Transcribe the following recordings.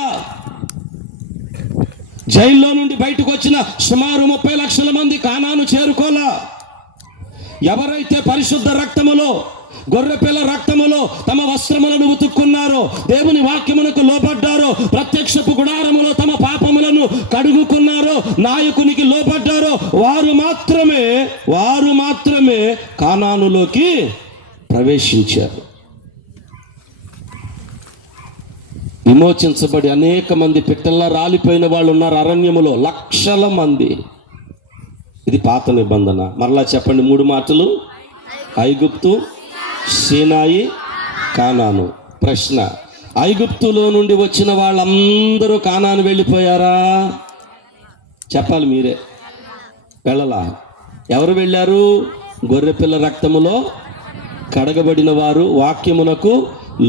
చేరుకోలా. జైల్లో నుండి బయటకు వచ్చిన సుమారు 30 లక్షల మంది కానాను చేరుకోలా. ఎవరైతే పరిశుద్ధ రక్తములో, గొర్రెపిల్ల రక్తములో తమ వస్త్రములను ఉతుక్కున్నారో, దేవుని వాక్యమునకు లోబడ్డారో, ప్రత్యక్షపు గుడారములో తమ పాపములను కడుగుకున్నారో, నాయకునికి లోబడ్డారో, వారు మాత్రమే కానానులోకి ప్రవేశించారు. విమోచించబడి అనేక మంది పిట్టల్లా రాలిపోయిన వాళ్ళు ఉన్నారు అరణ్యములో, లక్షల మంది. ఇది పాత నిబంధన. మరలా చెప్పండి 3 మాటలు: ఐగుప్తు, సీనాయి, కానాను. ప్రశ్న: ఐగుప్తులో నుండి వచ్చిన వాళ్ళందరూ కానాను వెళ్ళిపోయారా? చెప్పాలి మీరే. వెళ్ళలా. ఎవరు వెళ్ళారు? గొర్రెపిల్ల రక్తములో కడగబడిన వారు, వాక్యమునకు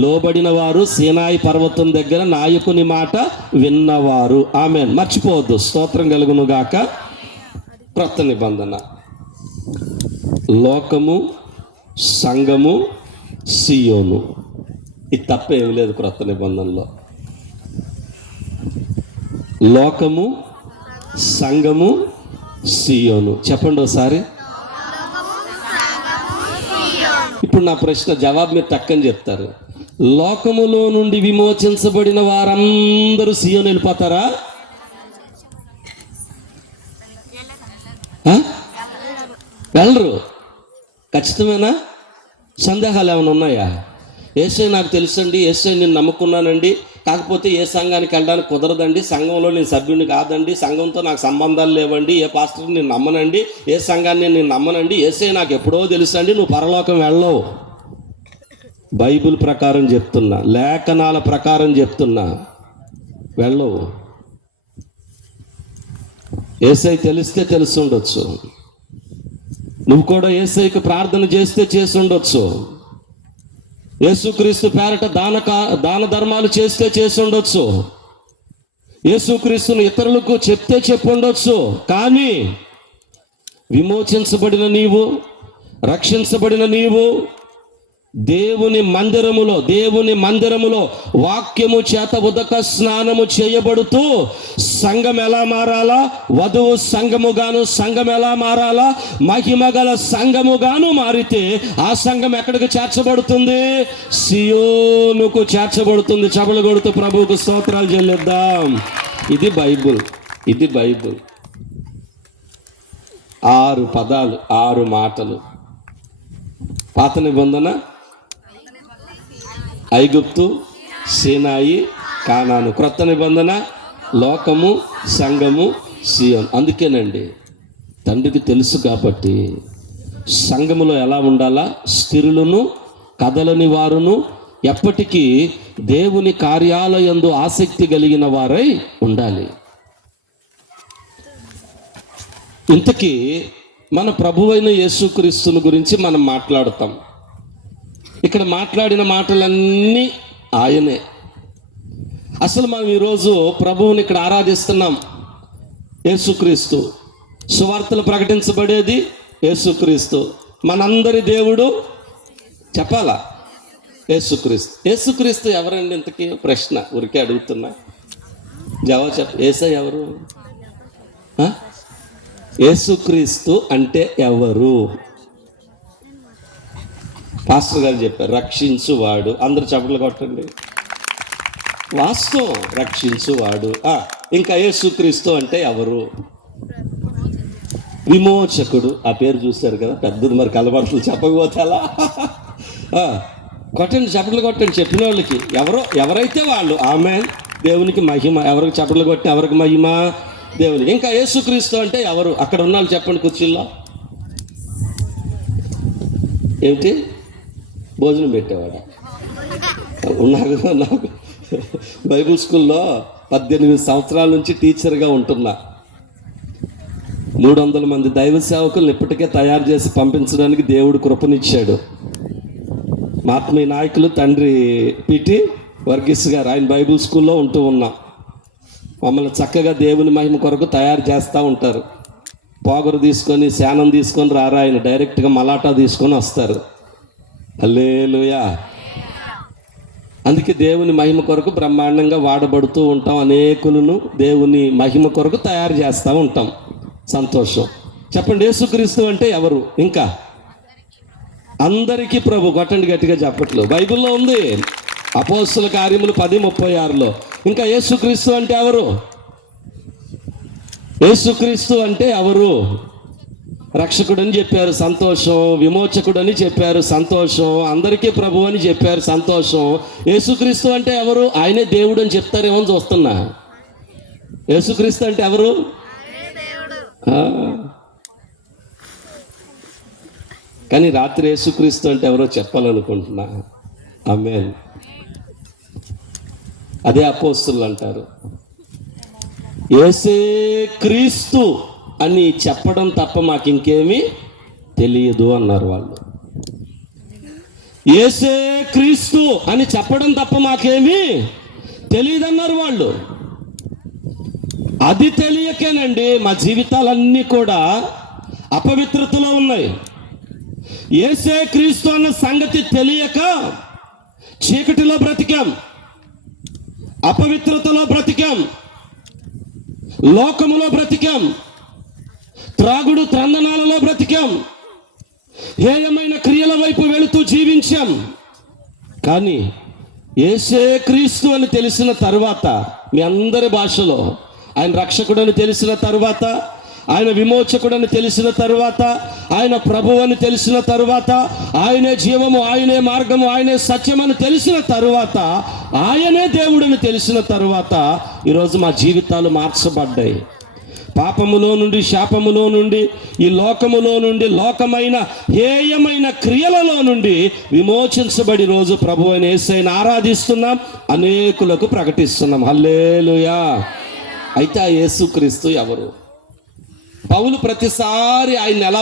లోబడిన వారు, సీనాయి పర్వతం దగ్గర నాయకుని మాట విన్నవారు. ఆమేన్. మర్చిపోవద్దు. స్తోత్రం కలుగును గాక. క్రొత్త నిబంధన: లోకము, సంఘము, సియోను. ఇది తప్ప ఏమి లేదు క్రొత్త నిబంధనలో. లోకము, సంఘము, సియోను. చెప్పండి ఒకసారి. ఇప్పుడు నా ప్రశ్న జవాబు మీరు టక్కని చెప్తారు. లోకములో నుండి విమోచించబడిన వారందరూ సియోను వెళ్ళిపోతారా? వెళ్ళరు. ఖచ్చితమేనా? సందేహాలు ఏమైనా ఉన్నాయా? యేసయ్య నాకు తెలుసండి, యేసయ్య నేను నమ్ముకున్నానండి, కాకపోతే ఏ సంఘానికి వెళ్ళడానికి కుదరదండి, సంఘంలో నేను సభ్యుని కాదండి, సంఘంతో నాకు సంబంధాలు లేవండి, ఏ పాస్టర్ని నేను నమ్మనండి, ఏ సంఘాన్ని నేను నమ్మనండి, యేసయ్య నాకు ఎప్పుడో తెలుసండి, నువ్వు పరలోకం వెళ్ళవు. బైబిల్ ప్రకారం చెప్తున్నా, లేఖనాల ప్రకారం చెప్తున్నా, వెళ్ళవు. యేసయ్య తెలిస్తే తెలిసి ఉండొచ్చు, నువ్వు కూడా యేసయ్యకు ప్రార్థన చేస్తే చేసి ఉండొచ్చు, యేసుక్రీస్తు పేరట దాన ధర్మాలు చేస్తే చేసి ఉండొచ్చు, యేసుక్రీస్తును ఇతరులకు చెప్తే చెప్పుండొచ్చు. కానీ విమోచించబడిన నీవు, రక్షించబడిన నీవు దేవుని మందిరములో వాక్యము చేత ఉదక స్నానము చేయబడుతూ సంఘం ఎలా మారాలా? వధువు సంఘముగాను, సంఘం ఎలా మారాలా? మహిమగల సంఘముగాను మారితే ఆ సంఘం ఎక్కడికి చేర్చబడుతుంది? సియోనుకు చేర్చబడుతుంది. చపలు కొడుతూ ప్రభువుకు స్తోత్రాలు చెల్లిద్దాం. ఇది బైబుల్. 6 పదాలు, 6 మాటలు. పాత నిబంధన ఐగుప్తు, సీనాయి, కానాను. క్రొత్త నిబంధన లోకము, సంఘము, సియోను. అందుకేనండి తండ్రికి తెలుసు కాబట్టి సంఘములో ఎలా ఉండాలా? స్థిరులను, కదలని వారును, ఎప్పటికీ దేవుని కార్యాలయందు ఆసక్తి కలిగిన వారై ఉండాలి. ఇంతకీ మన ప్రభువైన యేసుక్రీస్తుని గురించి మనం మాట్లాడతాం. ఇక్కడ మాట్లాడిన మాటలన్నీ ఆయనే. అసలు మనం ఈరోజు ప్రభువుని ఇక్కడ ఆరాధిస్తున్నాం. యేసుక్రీస్తు. సువార్తలు ప్రకటించబడేది యేసుక్రీస్తు. మనందరి దేవుడు చెప్పాలా? యేసుక్రీస్తు. యేసుక్రీస్తు ఎవరండి? ఇంతకీ ప్రశ్న ఊరికే అడుగుతున్నా, జవాబు చెప్ప. యేసయ్య ఎవరు? యేసుక్రీస్తు అంటే ఎవరు? పాస్టర్ గారు చెప్పారు, రక్షించువాడు. అందరూ చప్పట్లు కొట్టండి. వాస్తవం, రక్షించువాడు. ఇంకా యేసుక్రీస్తు అంటే ఎవరు? విమోచకుడు. ఆ పేరు చూశారు కదా, పెద్దది. మరి కలబడుతుంది, చెప్పకపోతే అలా. కొట్టండి, చప్పట్లు కొట్టండి చెప్పిన వాళ్ళకి. ఎవరైతే వాళ్ళు. ఆమేన్. దేవునికి మహిమ. ఎవరికి చప్పట్లు కొట్టి ఎవరికి మహిమ? దేవునికి. ఇంకా యేసుక్రీస్తు అంటే ఎవరు? అక్కడ ఉన్నాళ్ళు చెప్పండి కుర్చీల్లో. ఏమిటి? భోజనం పెట్టేవాడు. నాకు బైబిల్ స్కూల్లో 18 సంవత్సరాల నుంచి టీచర్గా ఉంటున్నా. 300 మంది దైవ సేవకులను ఇప్పటికే తయారు చేసి పంపించడానికి దేవుడు కృపనిచ్చాడు. మా ఆత్మీయ నాయకులు తండ్రి పిటి వర్గీస్ గారు, ఆయన బైబిల్ స్కూల్లో ఉంటూ ఉన్నాం. మమ్మల్ని చక్కగా దేవుని మహిమ కొరకు తయారు చేస్తూ ఉంటారు. పోగరు తీసుకొని, శానం తీసుకొని రారా, ఆయన డైరెక్ట్గా మలాటా తీసుకొని వస్తారు. హల్లెలూయా. అందుకే దేవుని మహిమ కొరకు బ్రహ్మాండంగా వాడబడుతూ ఉంటాం. అనేకులను దేవుని మహిమ కొరకు తయారు చేస్తూ ఉంటాం. సంతోషం. చెప్పండి, యేసుక్రీస్తు అంటే ఎవరు? ఇంకా అందరికీ ప్రభు. కొట్టండి గట్టిగా చెప్పట్లు. బైబిల్లో ఉంది, అపోస్తల కార్యములు 10:36. ఇంకా యేసుక్రీస్తు అంటే ఎవరు? యేసుక్రీస్తు అంటే ఎవరు? రక్షకుడని చెప్పారు, సంతోషం. విమోచకుడని చెప్పారు, సంతోషం. అందరికీ ప్రభు అని చెప్పారు, సంతోషం. యేసుక్రీస్తు అంటే ఎవరు? ఆయనే దేవుడు అని చెప్తారేమో అని చూస్తున్నా. యేసుక్రీస్తు అంటే ఎవరు? కానీ రాత్రి యేసుక్రీస్తు అంటే ఎవరో చెప్పాలనుకుంటున్నా. ఆమేన్. అదే అపోస్తలులు అంటారు, యేసే క్రీస్తు అని చెప్పడం తప్ప మాకు ఇంకేమీ తెలియదు అన్నారు వాళ్ళు. యేసే క్రీస్తు అని చెప్పడం తప్ప మాకేమీ తెలియదు అన్నారు వాళ్ళు. అది తెలియకేనండి మా జీవితాలన్నీ కూడా అపవిత్రతలో ఉన్నాయి. యేసే క్రీస్తు అన్న సంగతి తెలియక చీకటిలో బ్రతికాం, అపవిత్రతలో బ్రతికాం, లోకములో బ్రతికాం, త్రాగుడు త్రందనాలలో బ్రతికాం, హేయమైన క్రియల వైపు వెళుతూ జీవించాం. కానీ యేసే క్రీస్తు అని తెలిసిన తరువాత, మీ అందరి భాషలో ఆయన రక్షకుడని తెలిసిన తరువాత, ఆయన విమోచకుడని తెలిసిన తరువాత, ఆయన ప్రభువు అని తెలిసిన తరువాత, ఆయనే జీవము, ఆయనే మార్గము, ఆయనే సత్యమని తెలిసిన తరువాత, ఆయనే దేవుడని తెలిసిన తరువాత ఈరోజు మా జీవితాలు మార్చబడ్డాయి. పాపములో నుండి, శాపములో నుండి, ఈ లోకములో నుండి, లోకమైన హేయమైన క్రియలలో నుండి విమోచించబడి రోజు ప్రభు అయిన యేసయ్యను ఆరాధిస్తున్నాం, అనేకులకు ప్రకటిస్తున్నాం. హల్లెలూయా. అయితే ఆ యేసుక్రీస్తు ఎవరు? పౌలు ప్రతిసారి ఆయన ఎలా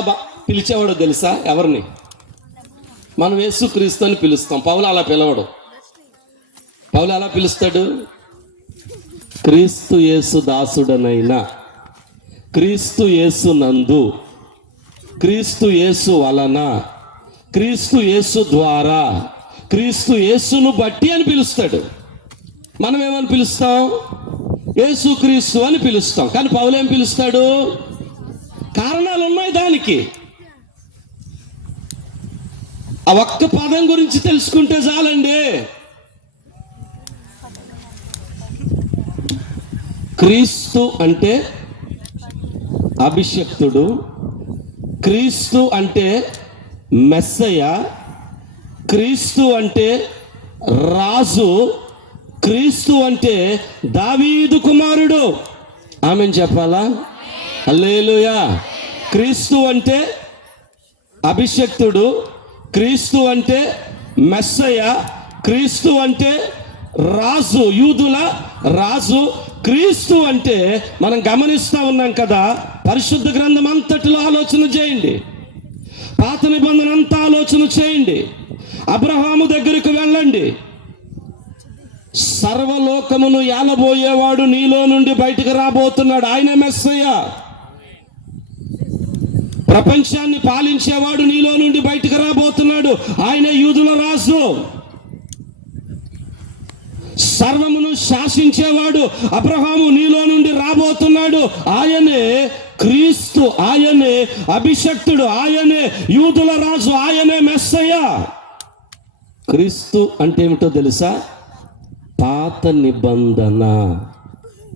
పిలిచేవాడో తెలుసా? ఎవరిని? మనం యేసుక్రీస్తు అని పిలుస్తాం, పౌలు అలా పిలవడు. పౌలు ఎలా పిలుస్తాడు? క్రీస్తు యేసు దాసుడనైనా, క్రీస్తు యేసు నందు, క్రీస్తు యేసు వలన, క్రీస్తు యేసు ద్వారా, క్రీస్తు యేసును బట్టి అని పిలుస్తాడు. మనం ఏమని పిలుస్తాం? యేసుక్రీస్తు అని పిలుస్తాం. కానీ పౌలు ఏం పిలుస్తాడు? కారణాలు ఉన్నాయి దానికి. ఆ ఒక్క పదం గురించి తెలుసుకుంటే చాలండి. క్రీస్తు అంటే అభిషక్తుడు, క్రీస్తు అంటే మెస్సయ్య, క్రీస్తు అంటే రాజు, క్రీస్తు అంటే దావీదు కుమారుడు. ఆమెన్ చెప్పాలా? హల్లెలూయా. క్రీస్తు అంటే అభిషక్తుడు, క్రీస్తు అంటే మెస్సయ్య, క్రీస్తు అంటే రాజు, యూదుల రాజు. క్రీస్తు అంటే మనం గమనిస్తూ ఉన్నాం కదా, పరిశుద్ధ గ్రంథం అంతటిలో ఆలోచన చేయండి, పాత నిబంధన అంతా ఆలోచన చేయండి, అబ్రహాము దగ్గరికి వెళ్ళండి. సర్వలోకమును ఏలబోయేవాడు నీలో నుండి బయటకు రాబోతున్నాడు, ఆయన మెస్సయ్య. ప్రపంచాన్ని పాలించేవాడు నీలో నుండి బయటకు రాబోతున్నాడు, ఆయన యూదుల రాజు. సర్వమును శాసించేవాడు అబ్రహాము నీలో నుండి రాబోతున్నాడు, ఆయనే క్రీస్తు, ఆయనే అభిషక్తుడు, ఆయనే యూదుల రాజు, ఆయనే మెస్సయ్య. క్రీస్తు అంటే ఏమిటో తెలుసా? పాత నిబంధన.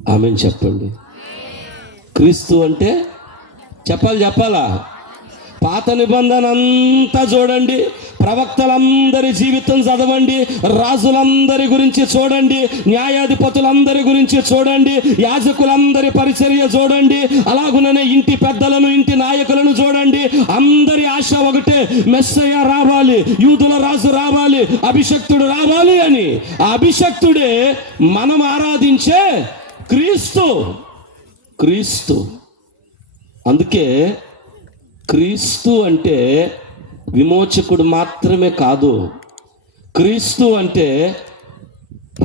ఆమెన్ చెప్పండి. క్రీస్తు అంటే చెప్పాలా? పాత నిబంధన అంతా చూడండి, ప్రవక్తలందరి జీవితం చదవండి, రాజులందరి గురించి చూడండి, న్యాయాధిపతులందరి గురించి చూడండి, యాజకులందరి పరిచర్య చూడండి, అలాగుననే ఇంటి పెద్దలను, ఇంటి నాయకులను చూడండి. అందరి ఆశ ఒకటే, మెస్సయ్య రావాలి, యూదుల రాజు రావాలి, అభిషక్తుడు రావాలి అని. ఆ అభిషక్తుడే మనం ఆరాధించే క్రీస్తు. క్రీస్తు. అందుకే క్రీస్తు అంటే విమోచకుడు మాత్రమే కాదు, క్రీస్తు అంటే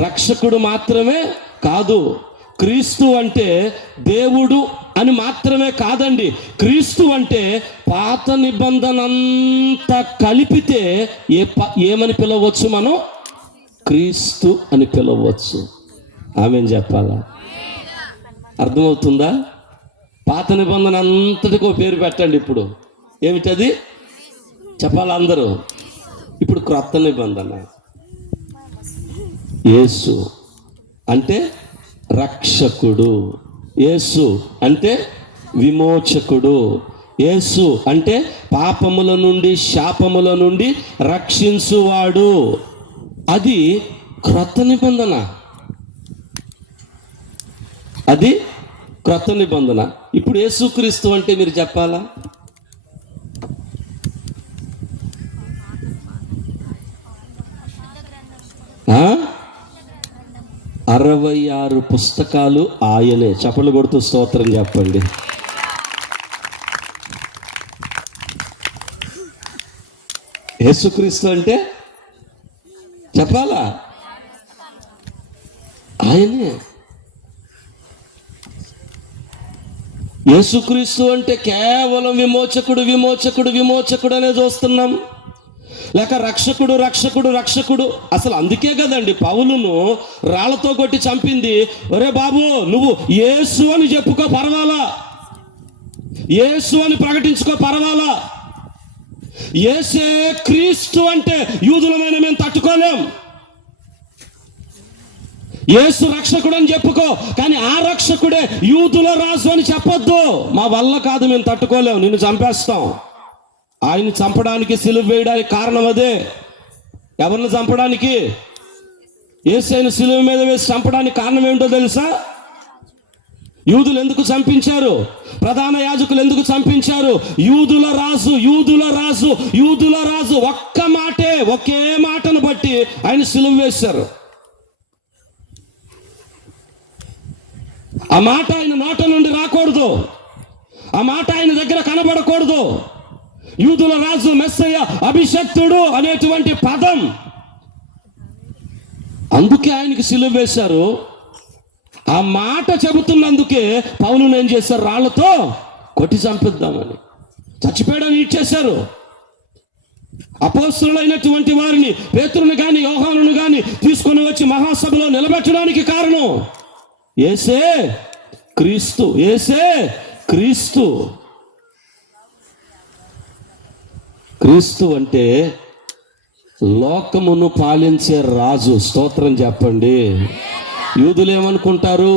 రక్షకుడు మాత్రమే కాదు, క్రీస్తు అంటే దేవుడు అని మాత్రమే కాదండి. క్రీస్తు అంటే పాత నిబంధన అంతా కలిపితే ఏమని పిలవచ్చు మనం? క్రీస్తు అని పిలవచ్చు. ఆమేన్ చెప్పాలా? అర్థమవుతుందా? పాత నిబంధన అంతటికో పేరు పెట్టండి. ఇప్పుడు ఏమిటది చెప్పాలా అందరూ? ఇప్పుడు క్రొత్త నిబంధన. యేసు అంటే రక్షకుడు, యేసు అంటే విమోచకుడు, యేసు అంటే పాపముల నుండి శాపముల నుండి రక్షించువాడు. అది క్రొత్త నిబంధన. అది క్రొత్త నిబంధన. ఇప్పుడు యేసుక్రీస్తు అంటే మీరు చెప్పాలా? 66 పుస్తకాలు ఆయనే. చప్పట్లు కొడుతూ స్తోత్రం చెప్పండి. యేసుక్రీస్తు అంటే చెప్పాలా? ఆయనే. యేసుక్రీస్తు అంటే కేవలం విమోచకుడు విమోచకుడు విమోచకుడు అనే చూస్తున్నాం, లేక రక్షకుడు రక్షకుడు రక్షకుడు. అసలు అందుకే కదండి పౌలును రాళ్లతో కొట్టి చంపింది. ఒరే బాబు, నువ్వు యేసు అని చెప్పుకో పర్వాలా, యేసు అని ప్రకటించుకో పర్వాలా, యేసే క్రీస్తు అంటే యూదులమైన మేము తట్టుకోలేం. యేసు రక్షకుడు అని చెప్పుకో, కానీ ఆ రక్షకుడే యూదుల రాజు అని చెప్పొద్దు. మా వల్ల కాదు, మేము తట్టుకోలేం, నిన్ను చంపేస్తాం. ఆయన్ని చంపడానికి, సిలువ వేయడానికి కారణం అదే. ఎవరిని చంపడానికి? యేసుని సిలువ మీద వేసి చంపడానికి కారణం ఏంటో తెలుసా? యూదులు ఎందుకు చంపించారు? ప్రధాన యాజకులు ఎందుకు చంపించారు? యూదుల రాజు యూదుల రాజు యూదుల రాజు. ఒక్క మాటే, ఒకే మాటను బట్టి ఆయన సిలువ వేశారు. ఆ మాట ఆయన నోట నుండి రాకూడదు, ఆ మాట ఆయన దగ్గర కనబడకూడదు. యూదుల రాజు, మెస్సయ్య, అభిషక్తుడు అనేటువంటి పదం, అందుకే ఆయనకి సిలువ వేశారు. ఆ మాట చెబుతున్నందుకే పౌలును ఏం చేశారు? రాళ్లతో కొట్టి చంపిద్దామని. చచ్చిపోయాడని ఇచ్చేశారు. అపోస్తలులైనటువంటి వారిని, పేతురుని కానీ యోహానుని కానీ తీసుకొని వచ్చి మహాసభలో నిలబెట్టడానికి కారణం యేసే క్రీస్తు, యేసే క్రీస్తు. క్రీస్తు అంటే లోకమును పాలించే రాజు. స్తోత్రం చెప్పండి. యూదులు ఏమనుకుంటారు?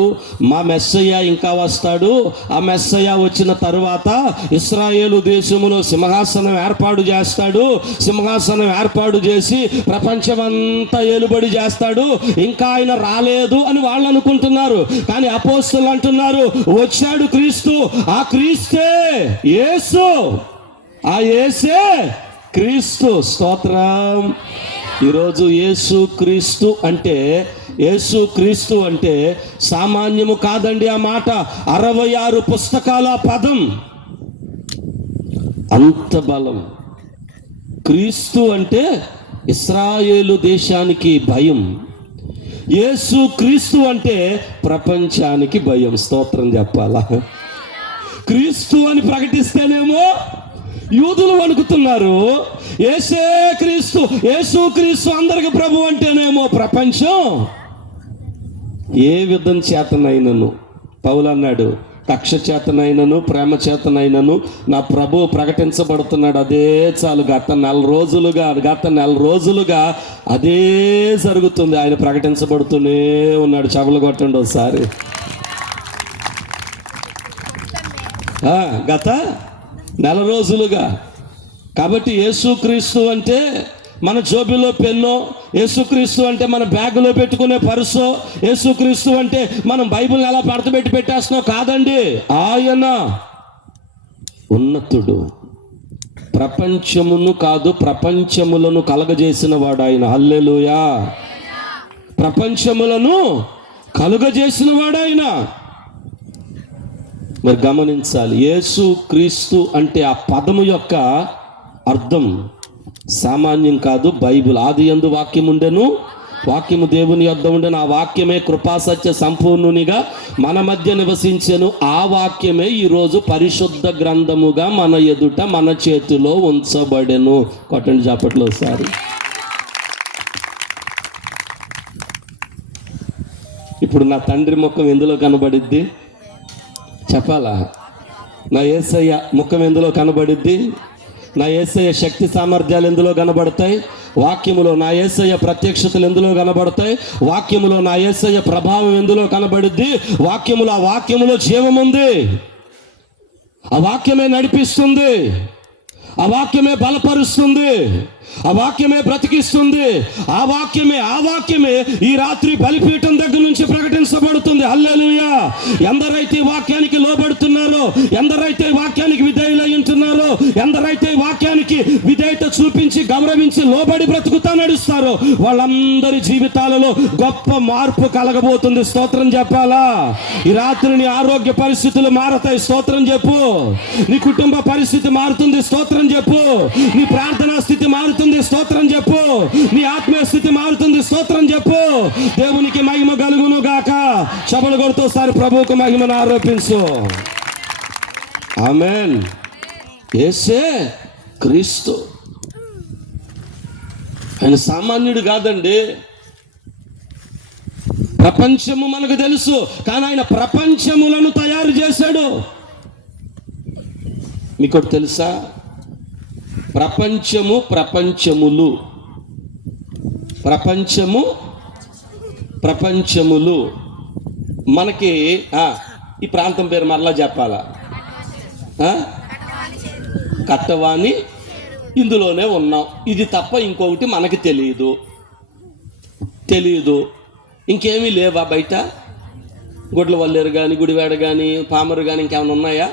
మా మెస్సయ్య ఇంకా వస్తాడు, ఆ మెస్సయ్య వచ్చిన తరువాత ఇశ్రాయేలు దేశములో సింహాసనం ఏర్పాటు చేస్తాడు, సింహాసనం ఏర్పాటు చేసి ప్రపంచమంతా ఏలుబడి చేస్తాడు, ఇంకా ఆయన రాలేదు అని వాళ్ళు అనుకుంటున్నారు. కానీ అపోస్తలులు అంటున్నారు, వచ్చాడు క్రీస్తు, ఆ క్రీస్తే యేసు, ఆ యేసే క్రీస్తు. స్తోత్రం. ఈరోజు యేసు క్రీస్తు అంటే, యేసు క్రీస్తు అంటే సామాన్యము కాదండి. ఆ మాట 66 పుస్తకాల పదం, అంత బలం. క్రీస్తు అంటే ఇశ్రాయేలు దేశానికి భయం, యేసు క్రీస్తు అంటే ప్రపంచానికి భయం. స్తోత్రం చెప్పాలా? క్రీస్తు అని ప్రకటిస్తేనేమో యూదులు వణుకుతున్నారు, యేసే క్రీస్తు, యేసు క్రీస్తు అందరికి ప్రభు అంటేనేమో ప్రపంచం ఏ విధం చేతనైనను, పౌలు అన్నాడు, కక్ష చేతనైనను ప్రేమ చేతనైనను నా ప్రభు ప్రకటించబడుతున్నాడు, అదే చాలు. గత నెల రోజులుగా అదే జరుగుతుంది. ఆయన ప్రకటించబడుతూనే ఉన్నాడు. చెవులు కొట్టండి ఒకసారి. గత నెల రోజులుగా. కాబట్టి యేసుక్రీస్తు అంటే మన జోబిలో పెన్నో, యేసుక్రీస్తు అంటే మన బ్యాగులో పెట్టుకునే పర్సో, యేసుక్రీస్తు అంటే మనం బైబిల్ని ఎలా పడతబెట్టి పెట్టేస్తున్నాం కాదండి. ఆయన ఉన్నతుడు, ప్రపంచమును కాదు ప్రపంచములను కలగజేసిన వాడు ఆయన. హల్లెలూయా. ప్రపంచములను కలుగజేసిన వాడు ఆయన. మరి గమనించాలి, యేసు క్రీస్తు అంటే ఆ పదము యొక్క అర్థం సామాన్యం కాదు. బైబిల్ ఆది యందు వాక్యం ఉండెను, వాక్యము దేవుని యొద్ద ఉండెను, ఆ వాక్యమే కృపాసత్య సంపూర్ణునిగా మన మధ్య నివసించెను. ఆ వాక్యమే ఈరోజు పరిశుద్ధ గ్రంథముగా మన ఎదుట మన చేతిలో ఉంచబడెను. కొట్టండి చప్పట్లు ఒకసారి. ఇప్పుడు నా తండ్రి ముఖం ఎందులో కనబడిద్ది చెప్పాలా? నా యేసయ్య ముఖం ఎందులో కనబడిద్ది? నా యేసయ్య శక్తి సామర్థ్యాలు ఎందులో కనబడతాయి? వాక్యములో నా యేసయ్య ప్రత్యక్షతలు ఎందులో కనబడతాయి? వాక్యములో నా యేసయ్య ప్రభావం ఎందులో కనబడిద్ది? వాక్యములో, ఆ వాక్యములో జీవం ఉంది. ఆ వాక్యమే నడిపిస్తుంది, ఆ వాక్యమే బలపరుస్తుంది, ఆ వాక్యమే బ్రతికిస్తుంది. ఆ వాక్యమే ఈ రాత్రి బలిపీఠం దగ్గర నుంచి ప్రకటించబడుతుంది. హల్లెలూయా! ఎందరైతే వాక్యానికి లోబడుతున్నారో, ఎందరైతే వాక్యానికి విధేయులై ఉంటున్నారో, ఎందరైతే వాక్యానికి విధేయత చూపించి గౌరవించి లోబడి బ్రతుకుతా నడుస్తారో, వాళ్ళందరి జీవితాలలో గొప్ప మార్పు కలగబోతుంది. స్తోత్రం చెప్పాలా? ఈ రాత్రి నీ ఆరోగ్య పరిస్థితులు మారతాయి. స్తోత్రం చెప్పు. నీ కుటుంబ పరిస్థితి మారుతుంది. స్తోత్రం చెప్పు. నీ ప్రార్థనా స్థితి మారుతుంది. స్తోత్రం చెప్పు. నీ ఆత్మీయ స్థితి మారుతుంది. స్తోత్రం చెప్పు. దేవునికి మహిమ కలుగును గాక. చపలు కొడుతోసారి ప్రభువుకు మహిమను ఆరోపించు. ఆమేన్. యేసే క్రీస్తు. ఆయన సామాన్యుడు కాదండి. ప్రపంచము మనకు తెలుసు, కానీ ఆయన ప్రపంచములను తయారు చేశాడు. మీకు తెలుసా? ప్రపంచములు మనకి ఈ ప్రాంతం పేరు మరలా చెప్పాలా? కట్టవాని ఇందులోనే ఉన్నాం. ఇది తప్ప ఇంకొకటి మనకి తెలియదు. ఇంకేమీ లేవా బయట? గుడ్ల వల్లేరు కానీ, గుడివాడ కానీ, పామరు కానీ ఇంకేమైనా ఉన్నాయా?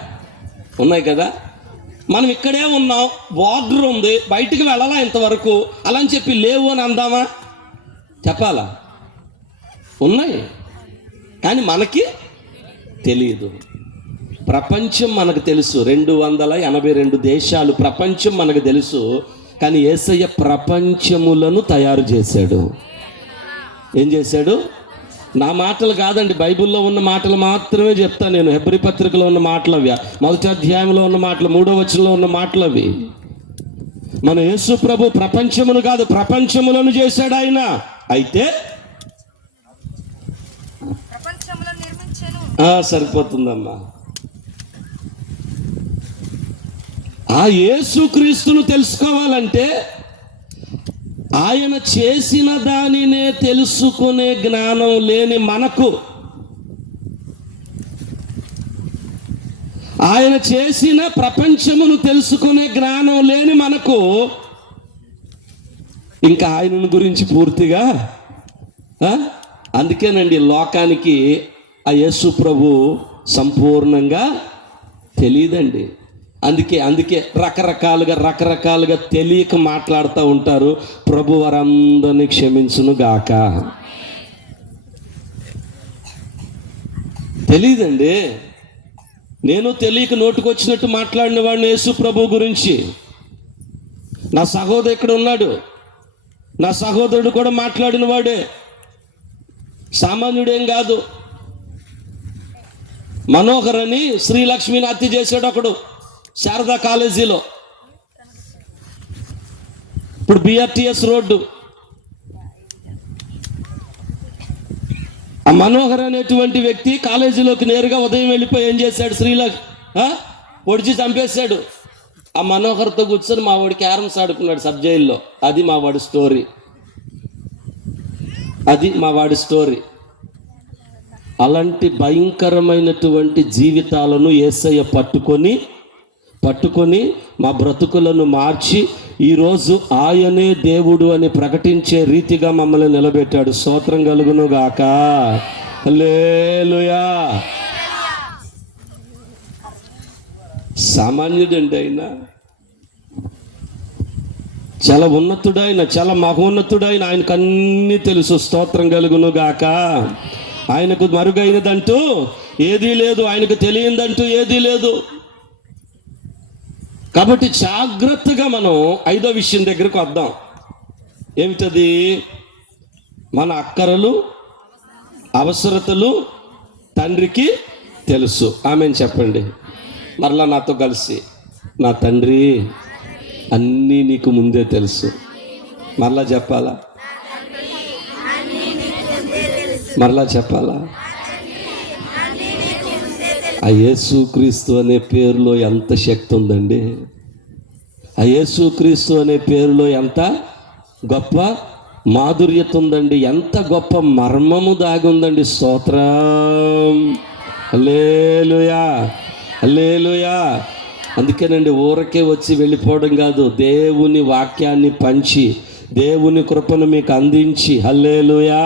ఉన్నాయి కదా. మనం ఇక్కడే ఉన్నాం. బార్డర్ ఉంది, బయటికి వెళ్ళాలా ఇంతవరకు. అలా అని చెప్పి లేవు అని అందామా? చెప్పాలా? ఉన్నాయి, కానీ మనకి తెలియదు. ప్రపంచం మనకు తెలుసు. 282 దేశాలు ప్రపంచం మనకు తెలుసు, కానీ యేసయ్య ప్రపంచములను తయారు చేశాడు. ఏం చేశాడు? నా మాటలు కాదండి, బైబిల్లో ఉన్న మాటలు మాత్రమే చెప్తాను నేను. హెబ్రీ పత్రికలో ఉన్న మాటలు అవి, 1వ అధ్యాయంలో ఉన్న మాటలు, 3వ వచనంలో ఉన్న మాటలు అవి. మన యేసు ప్రభు ప్రపంచమును కాదు, ప్రపంచములను చేశాడు ఆయన. అయితే సరిపోతుందమ్మా. ఆ యేసు క్రీస్తును తెలుసుకోవాలంటే ఆయన చేసిన దానినే తెలుసుకునే జ్ఞానం లేని మనకు, ఆయన చేసిన ప్రపంచమును తెలుసుకునే జ్ఞానం లేని మనకు ఇంకా ఆయనను గురించి పూర్తిగా అందుకేనండి లోకానికి ఆ యేసు ప్రభు సంపూర్ణంగా తెలియదండి. అందుకే రకరకాలుగా తెలియక మాట్లాడుతూ ఉంటారు. ప్రభు వారందరినీ క్షమించును గాక. తెలియదండి. నేను తెలియక నోటుకొచ్చినట్టు మాట్లాడిన వాడిని యేసు ప్రభు గురించి. నా సహోదరుడు ఇక్కడ ఉన్నాడు, నా సహోదరుడు కూడా మాట్లాడిన వాడే, సామాన్యుడేం కాదు. మనోహర్ అని శ్రీలక్ష్మిని హత్య చేశాడు ఒకడు శారదా కాలేజీలో. ఇప్పుడు బిఆర్టీఎస్ రోడ్డు. ఆ మనోహర్ అనేటువంటి వ్యక్తి కాలేజీలోకి నేరుగా ఉదయం వెళ్ళిపోయి ఏం చేశాడు? పొడిచి చంపేశాడు. ఆ మనోహర్తో కూర్చొని మా వాడి క్యారమ్స్ ఆడుకున్నాడు సబ్ జైల్లో. అది మా వాడి స్టోరీ. అలాంటి భయంకరమైనటువంటి జీవితాలను యేసయ్య పట్టుకొని మా బ్రతుకులను మార్చి ఈరోజు ఆయనే దేవుడు అని ప్రకటించే రీతిగా మమ్మల్ని నిలబెట్టాడు. స్తోత్రం కలుగును గాక. హల్లెలూయా. సామాన్యుడండి ఆయన, చాలా ఉన్నతుడైన, చాలా మహోన్నతుడైన, ఆయనకు అన్నీ తెలుసు. స్తోత్రం కలుగును గాక. ఆయనకు మరుగైనదంటూ ఏదీ లేదు, ఆయనకు తెలియదంటూ ఏదీ లేదు. కాబట్టి జాగ్రత్తగా మనం 5వ విషయం దగ్గరకు వద్దాం. ఏమిటది? మన అక్కరలు, అవసరతలు తండ్రికి తెలుసు. ఆమెను చెప్పండి మరలా నాతో కలిసి. నా తండ్రి అన్నీ నీకు ముందే తెలుసు. మరలా చెప్పాలా? మరలా చెప్పాలా? ఆ యేసుక్రీస్తు అనే పేరులో ఎంత శక్తి ఉందండి! ఆ యేసుక్రీస్తు అనే పేరులో ఎంత గొప్ప మాధుర్యత ఉందండి! ఎంత గొప్ప మర్మము దాగి ఉందండి! స్తోత్రం, హల్లెలూయా, హల్లెలూయా. అందుకేనండి ఊరకే వచ్చి వెళ్ళిపోవడం కాదు, దేవుని వాక్యాన్ని పంచి దేవుని కృపను మీకు అందించి, హల్లెలూయా,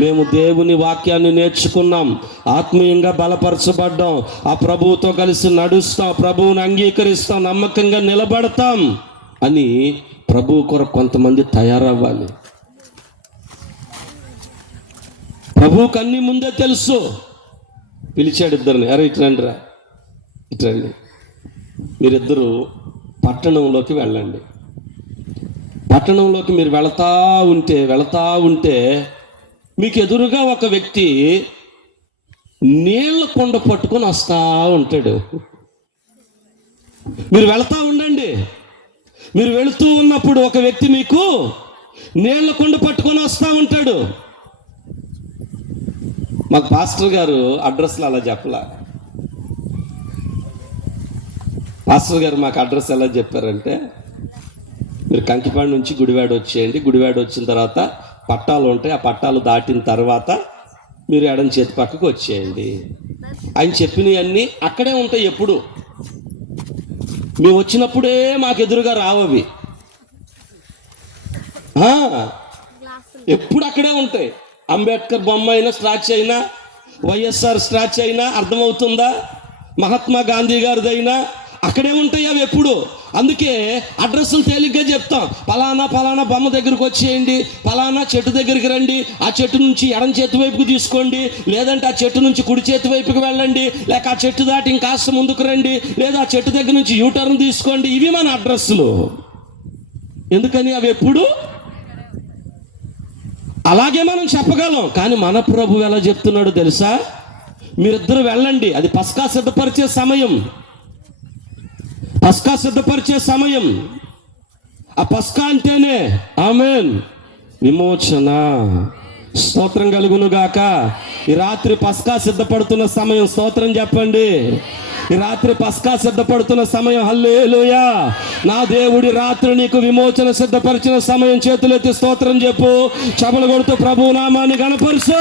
మేము దేవుని వాక్యాన్ని నేర్చుకున్నాం, ఆత్మీయంగా బలపరచబడ్డాం, ఆ ప్రభువుతో కలిసి నడుస్తాం, ప్రభువుని అంగీకరిస్తాం, నమ్మకంగా నిలబడతాం అని ప్రభువు కొరకు కొంతమంది తయారవ్వాలి. ప్రభువుకు అన్నీ ముందే తెలుసు. పిలిచాడు ఇద్దరిని, అరే ఇట్రండిరా, ఇట్రండి, మీరిద్దరూ పట్టణంలోకి వెళ్ళండి. పట్టణంలోకి మీరు వెళతా ఉంటే మీకు ఎదురుగా ఒక వ్యక్తి నీళ్ళ కుండ పట్టుకొని వస్తూ ఉంటాడు. మీరు వెళతా ఉండండి. మీరు వెళుతూ ఉన్నప్పుడు ఒక వ్యక్తి మీకు నీళ్ళ కుండ పట్టుకొని వస్తూ ఉంటాడు. మాకు పాస్టర్ గారు అడ్రస్లు అలా చెప్పలా. పాస్టర్ గారు మాకు అడ్రస్ ఎలా చెప్పారంటే, మీరు కంకిపాడు నుంచి గుడివాడ వచ్చేయండి, గుడివాడ వచ్చిన తర్వాత పట్టాలు ఉంటాయి, ఆ పట్టాలు దాటిన తర్వాత మీరు ఎడం చేతి పక్కకు వచ్చేయండి. ఆయన చెప్పినవన్నీ అక్కడే ఉంటాయి. ఎప్పుడు మేము వచ్చినప్పుడే మాకు ఎదురుగా రావవి, ఎప్పుడు అక్కడే ఉంటాయి. అంబేద్కర్ బొమ్మ అయినా, స్టాచ్యూ అయినా, వైఎస్ఆర్ స్టాచ్యూ అయినా, అర్థమవుతుందా, మహాత్మా గాంధీ గారిదైనా అక్కడే ఉంటాయి అవి ఎప్పుడు. అందుకే అడ్రస్లు తేలిగ్గా చెప్తాం. పలానా బొమ్మ దగ్గరికి వచ్చేయండి, పలానా చెట్టు దగ్గరికి రండి, ఆ చెట్టు నుంచి ఎడం చేతి వైపుకు తీసుకోండి, లేదంటే ఆ చెట్టు నుంచి కుడి చేతి వైపుకి వెళ్ళండి, లేక ఆ చెట్టు దాటి ఇంకాస్త ముందుకు రండి, లేదా ఆ చెట్టు దగ్గర నుంచి యూటర్న్ తీసుకోండి. ఇవి మన అడ్రస్లు. ఎందుకని అవి ఎప్పుడు అలాగే మనం చెప్పగలం. కానీ మన ప్రభు ఎలా చెప్తున్నాడు తెలుసా? మీరిద్దరు వెళ్ళండి, అది పస్కా సిద్ధపరిచే సమయం, పస్కా సిద్ధపరిచే సమయం. ఆ పస్కా అంటేనే ఆమేన్, విమోచన. స్తోత్రం కలుగును గాక. ఈ రాత్రి పస్కా సిద్ధపడుతున్న సమయం. స్తోత్రం చెప్పండి. ఈ రాత్రి పస్కా సిద్ధపడుతున్న సమయం. హల్లెలూయా. నా దేవుడి రాత్రి నీకు విమోచన సిద్ధపరిచిన సమయం. చేతులెత్తి స్తోత్రం చెప్పు, చపలు కొడుతూ ప్రభువు నామాన్ని గణపరుచు.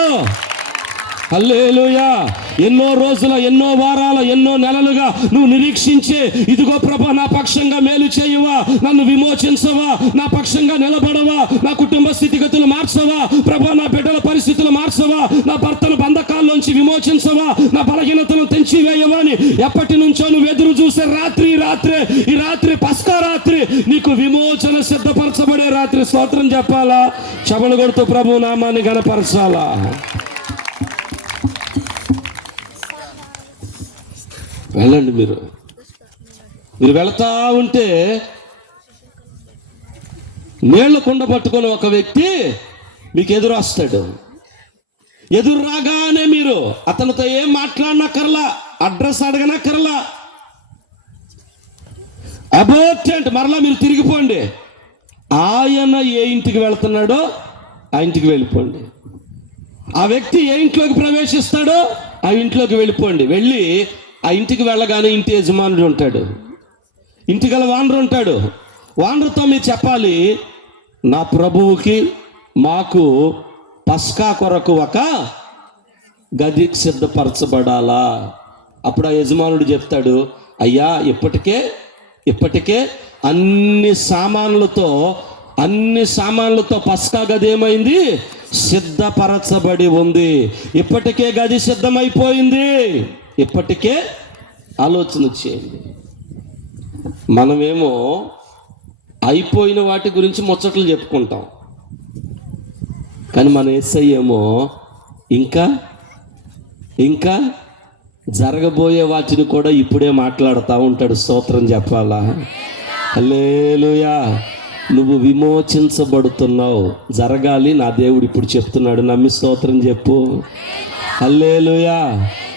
హల్లెలూయా. ఎన్నో రోజుల, ఎన్నో వారాల, ఎన్నో నెలలుగా నువ్వు నిరీక్షించే, ఇదిగో ప్రభా నా పక్షంగా మేలు చేయవా, నన్ను విమోచించవా, నా పక్షంగా నిలబడవా, నా కుటుంబ స్థితిగతులు మార్చవా ప్రభా, నా బిడ్డల పరిస్థితులు మార్చవా, నా భర్తను బంధకాల్లోంచి విమోచించవా, నా బలహీనతను తెంచివేయవా అని ఎప్పటి నుంచో నువ్వు ఎదురు చూసే ఈ రాత్రి పస్కా రాత్రి నీకు విమోచన సిద్ధపరచబడే రాత్రి. స్తోత్రం చెప్పాలా, చపలు కొడుతూ ప్రభు నామాన్ని గణపరచాలా. వెళ్ళండి. మీరు వెళతా ఉంటే నీళ్ల కుండ పట్టుకొని ఒక వ్యక్తి మీకు ఎదురు వస్తాడు. ఎదురు రాగానే మీరు అతనితో ఏం మాట్లాడనక్కర్లా, అడ్రస్ అడగనక్కర్లా, అబోర్టెంట్ మరలా మీరు తిరిగిపోండి. ఆయన ఏ ఇంటికి వెళ్తున్నాడో ఆ ఇంటికి వెళ్ళిపోండి. ఆ వ్యక్తి ఏ ఇంట్లోకి ప్రవేశిస్తాడో ఆ ఇంట్లోకి వెళ్ళిపోండి. వెళ్ళి ఆ ఇంటికి వెళ్ళగానే ఇంటి యజమానుడు ఉంటాడు, ఇంటిగల వానరు ఉంటాడు. వానరుతో మీరు చెప్పాలి, నా ప్రభువుకి మాకు పస్కా కొరకు ఒక గది సిద్ధపరచబడాలా. అప్పుడు ఆ యజమానుడు చెప్తాడు, అయ్యా ఇప్పటికే అన్ని సామాన్లతో పస్కా గది ఏమైంది, సిద్ధపరచబడి ఉంది. ఇప్పటికే గది సిద్ధమైపోయింది. ఇప్పటికే ఆలోచన చేయండి. మనమేమో అయిపోయిన వాటి గురించి ముచ్చట్లు చెప్పుకుంటాం, కానీ మన యేసయ్య ఏమో ఇంకా జరగబోయే వాటిని కూడా ఇప్పుడే మాట్లాడుతూ ఉంటాడు. స్తోత్రం చెప్పాలా. హల్లెలూయా. నువ్వు విమోచించబడుతున్నావు, జరగాలి. నా దేవుడు ఇప్పుడు చెప్తున్నాడు, నమ్మి స్తోత్రం చెప్పు. హల్లెలూయా.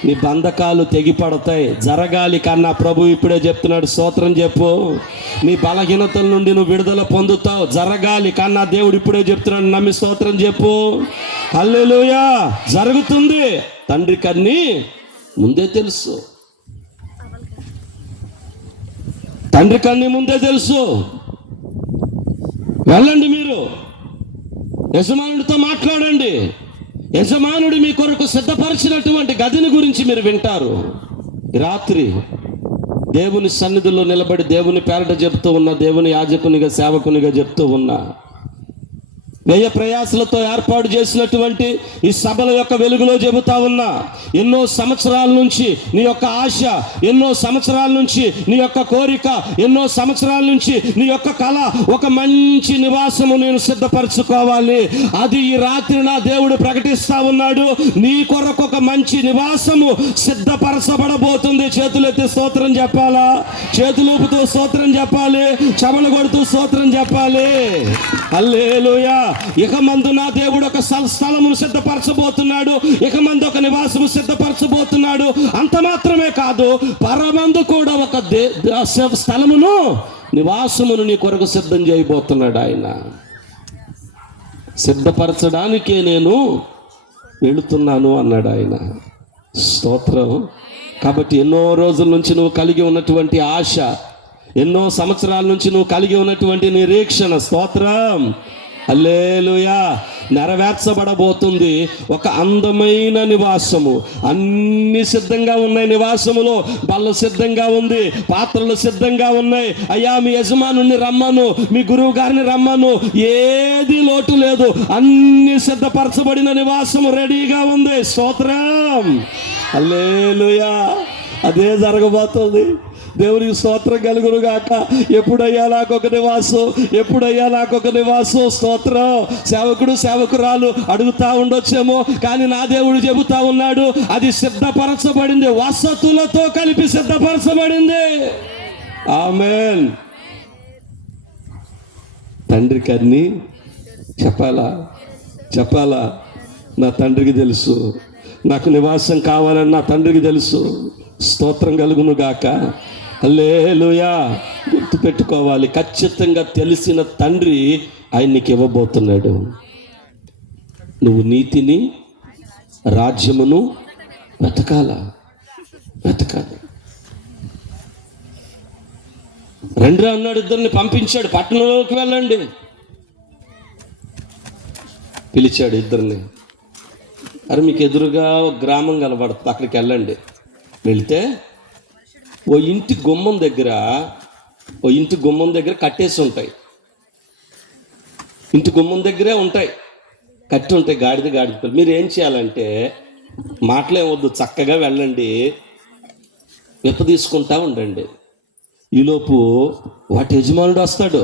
నీ బంధకాలు తెగిపడతాయి. జరగాలి కన్నా ప్రభు ఇప్పుడే చెప్తున్నాడు, స్తోత్రం చెప్పు. నీ బలహీనతల నుండి నువ్వు విడుదల పొందుతావు. జరగాలి కన్నా దేవుడు ఇప్పుడే చెప్తున్నాడు, నమ్మి స్తోత్రం చెప్పు. హల్లెలూయా. జరుగుతుంది. తండ్రికి అన్నీ ముందే తెలుసు. తండ్రికి అన్నీ ముందే తెలుసు. వెళ్ళండి, మీరు యజమానుడితో మాట్లాడండి. యజమానుడు మీ కొరకు సిద్ధపరిచినటువంటి గదిని గురించి మీరు వింటారు. రాత్రి దేవుని సన్నిధిలో నిలబడి దేవుని పేరట చెప్తూ ఉన్నా, దేవుని యాజకునిగా సేవకునిగా చెప్తూ ఉన్నా, వ్యయ ప్రయాసలతో ఏర్పాటు చేసినటువంటి ఈ సభల యొక్క వెలుగులో చెబుతా ఉన్నా, ఎన్నో సంవత్సరాల నుంచి నీ యొక్క ఆశ, ఎన్నో సంవత్సరాల నుంచి నీ యొక్క కోరిక, ఎన్నో సంవత్సరాల నుంచి నీ యొక్క కళ, ఒక మంచి నివాసము నేను సిద్ధపరచుకోవాలి. అది ఈ రాత్రి నా దేవుడు ప్రకటిస్తా ఉన్నాడు. నీ కొరకు ఒక మంచి నివాసము సిద్ధపరచబడబోతుంది. చేతులెత్తి స్తోత్రం చెప్పాలా? చేతులూపుతూ స్తోత్రం చెప్పాలి. చెమలు కొడుతూ స్తోత్రం చెప్పాలి. హల్లెలూయా. ఇక మందు నా దేవుడు ఒక స్థలమును సిద్ధపరచబోతున్నాడు. ఇక మందు ఒక నివాసము సిద్ధపరచబోతున్నాడు. అంత మాత్రమే కాదు, పరమందు కూడా ఒక స్థలమును, నివాసమును నీ కొరకు సిద్ధం చేయబోతున్నాడు. ఆయన సిద్ధపరచడానికే నేను వెళుతున్నాను అన్నాడు ఆయన. స్తోత్రం. కాబట్టి ఎన్నో రోజుల నుంచి నువ్వు కలిగి ఉన్నటువంటి ఆశ, ఎన్నో సంవత్సరాల నుంచి నువ్వు కలిగి ఉన్నటువంటి నిరీక్షణ, స్తోత్రం, హల్లెలూయా, నెరవేర్చబడబోతుంది. ఒక అందమైన నివాసము. అన్ని సిద్ధంగా ఉన్నాయి. నివాసములో బల్ల సిద్ధంగా ఉంది, పాత్రలు సిద్ధంగా ఉన్నాయి. అయ్యా, మీ యజమానుని రమ్మను, మీ గురువు గారిని రమ్మను, ఏది లోటు లేదు. అన్ని సిద్ధపరచబడిన నివాసము రెడీగా ఉంది. స్తోత్రం, హల్లెలూయా. అదే జరగబోతుంది. దేవునికి స్తోత్రం కలుగును గాక. ఎప్పుడయ్యా నాకొక నివాసం, ఎప్పుడయ్యా నాకొక నివాసం. స్తోత్రం. సేవకుడు సేవకురాలు అడుగుతా ఉండొచ్చేమో, కానీ నా దేవుడు చెబుతా ఉన్నాడు, అది సిద్ధపరచబడింది, వసతులతో కలిపి సిద్ధపరచబడింది. ఆమేన్. తండ్రికి అన్నీ చెప్పాలా? నా తండ్రికి తెలుసు. నాకు నివాసం కావాలని నా తండ్రికి తెలుసు. స్తోత్రం కలుగును గాక. హల్లెలూయా. గుర్తుపెట్టుకోవాలి, ఖచ్చితంగా తెలిసిన తండ్రి ఆయనకి ఇవ్వబోతున్నాడు. నువ్వు నీతిని, రాజ్యమును వెతకాలి. రండి అన్నాడు. ఇద్దరిని పంపించాడు, పట్టణంలోకి వెళ్ళండి. పిలిచాడు ఇద్దరిని. అరే, మీకు ఎదురుగా ఒక గ్రామం కనబడుతుంది, అక్కడికి వెళ్ళండి. వెళితే ఓ ఇంటి గుమ్మం దగ్గర కట్టేసి ఉంటాయి. ఇంటి గుమ్మం దగ్గరే ఉంటాయి, కట్టి ఉంటాయి, గాడిద పిల్లలు. మీరు ఏం చేయాలంటే, మాటలేమొద్దు, చక్కగా వెళ్ళండి, విప్ప తీసుకుంటా ఉండండి. ఈలోపు వాటి యజమానుడు వస్తాడు.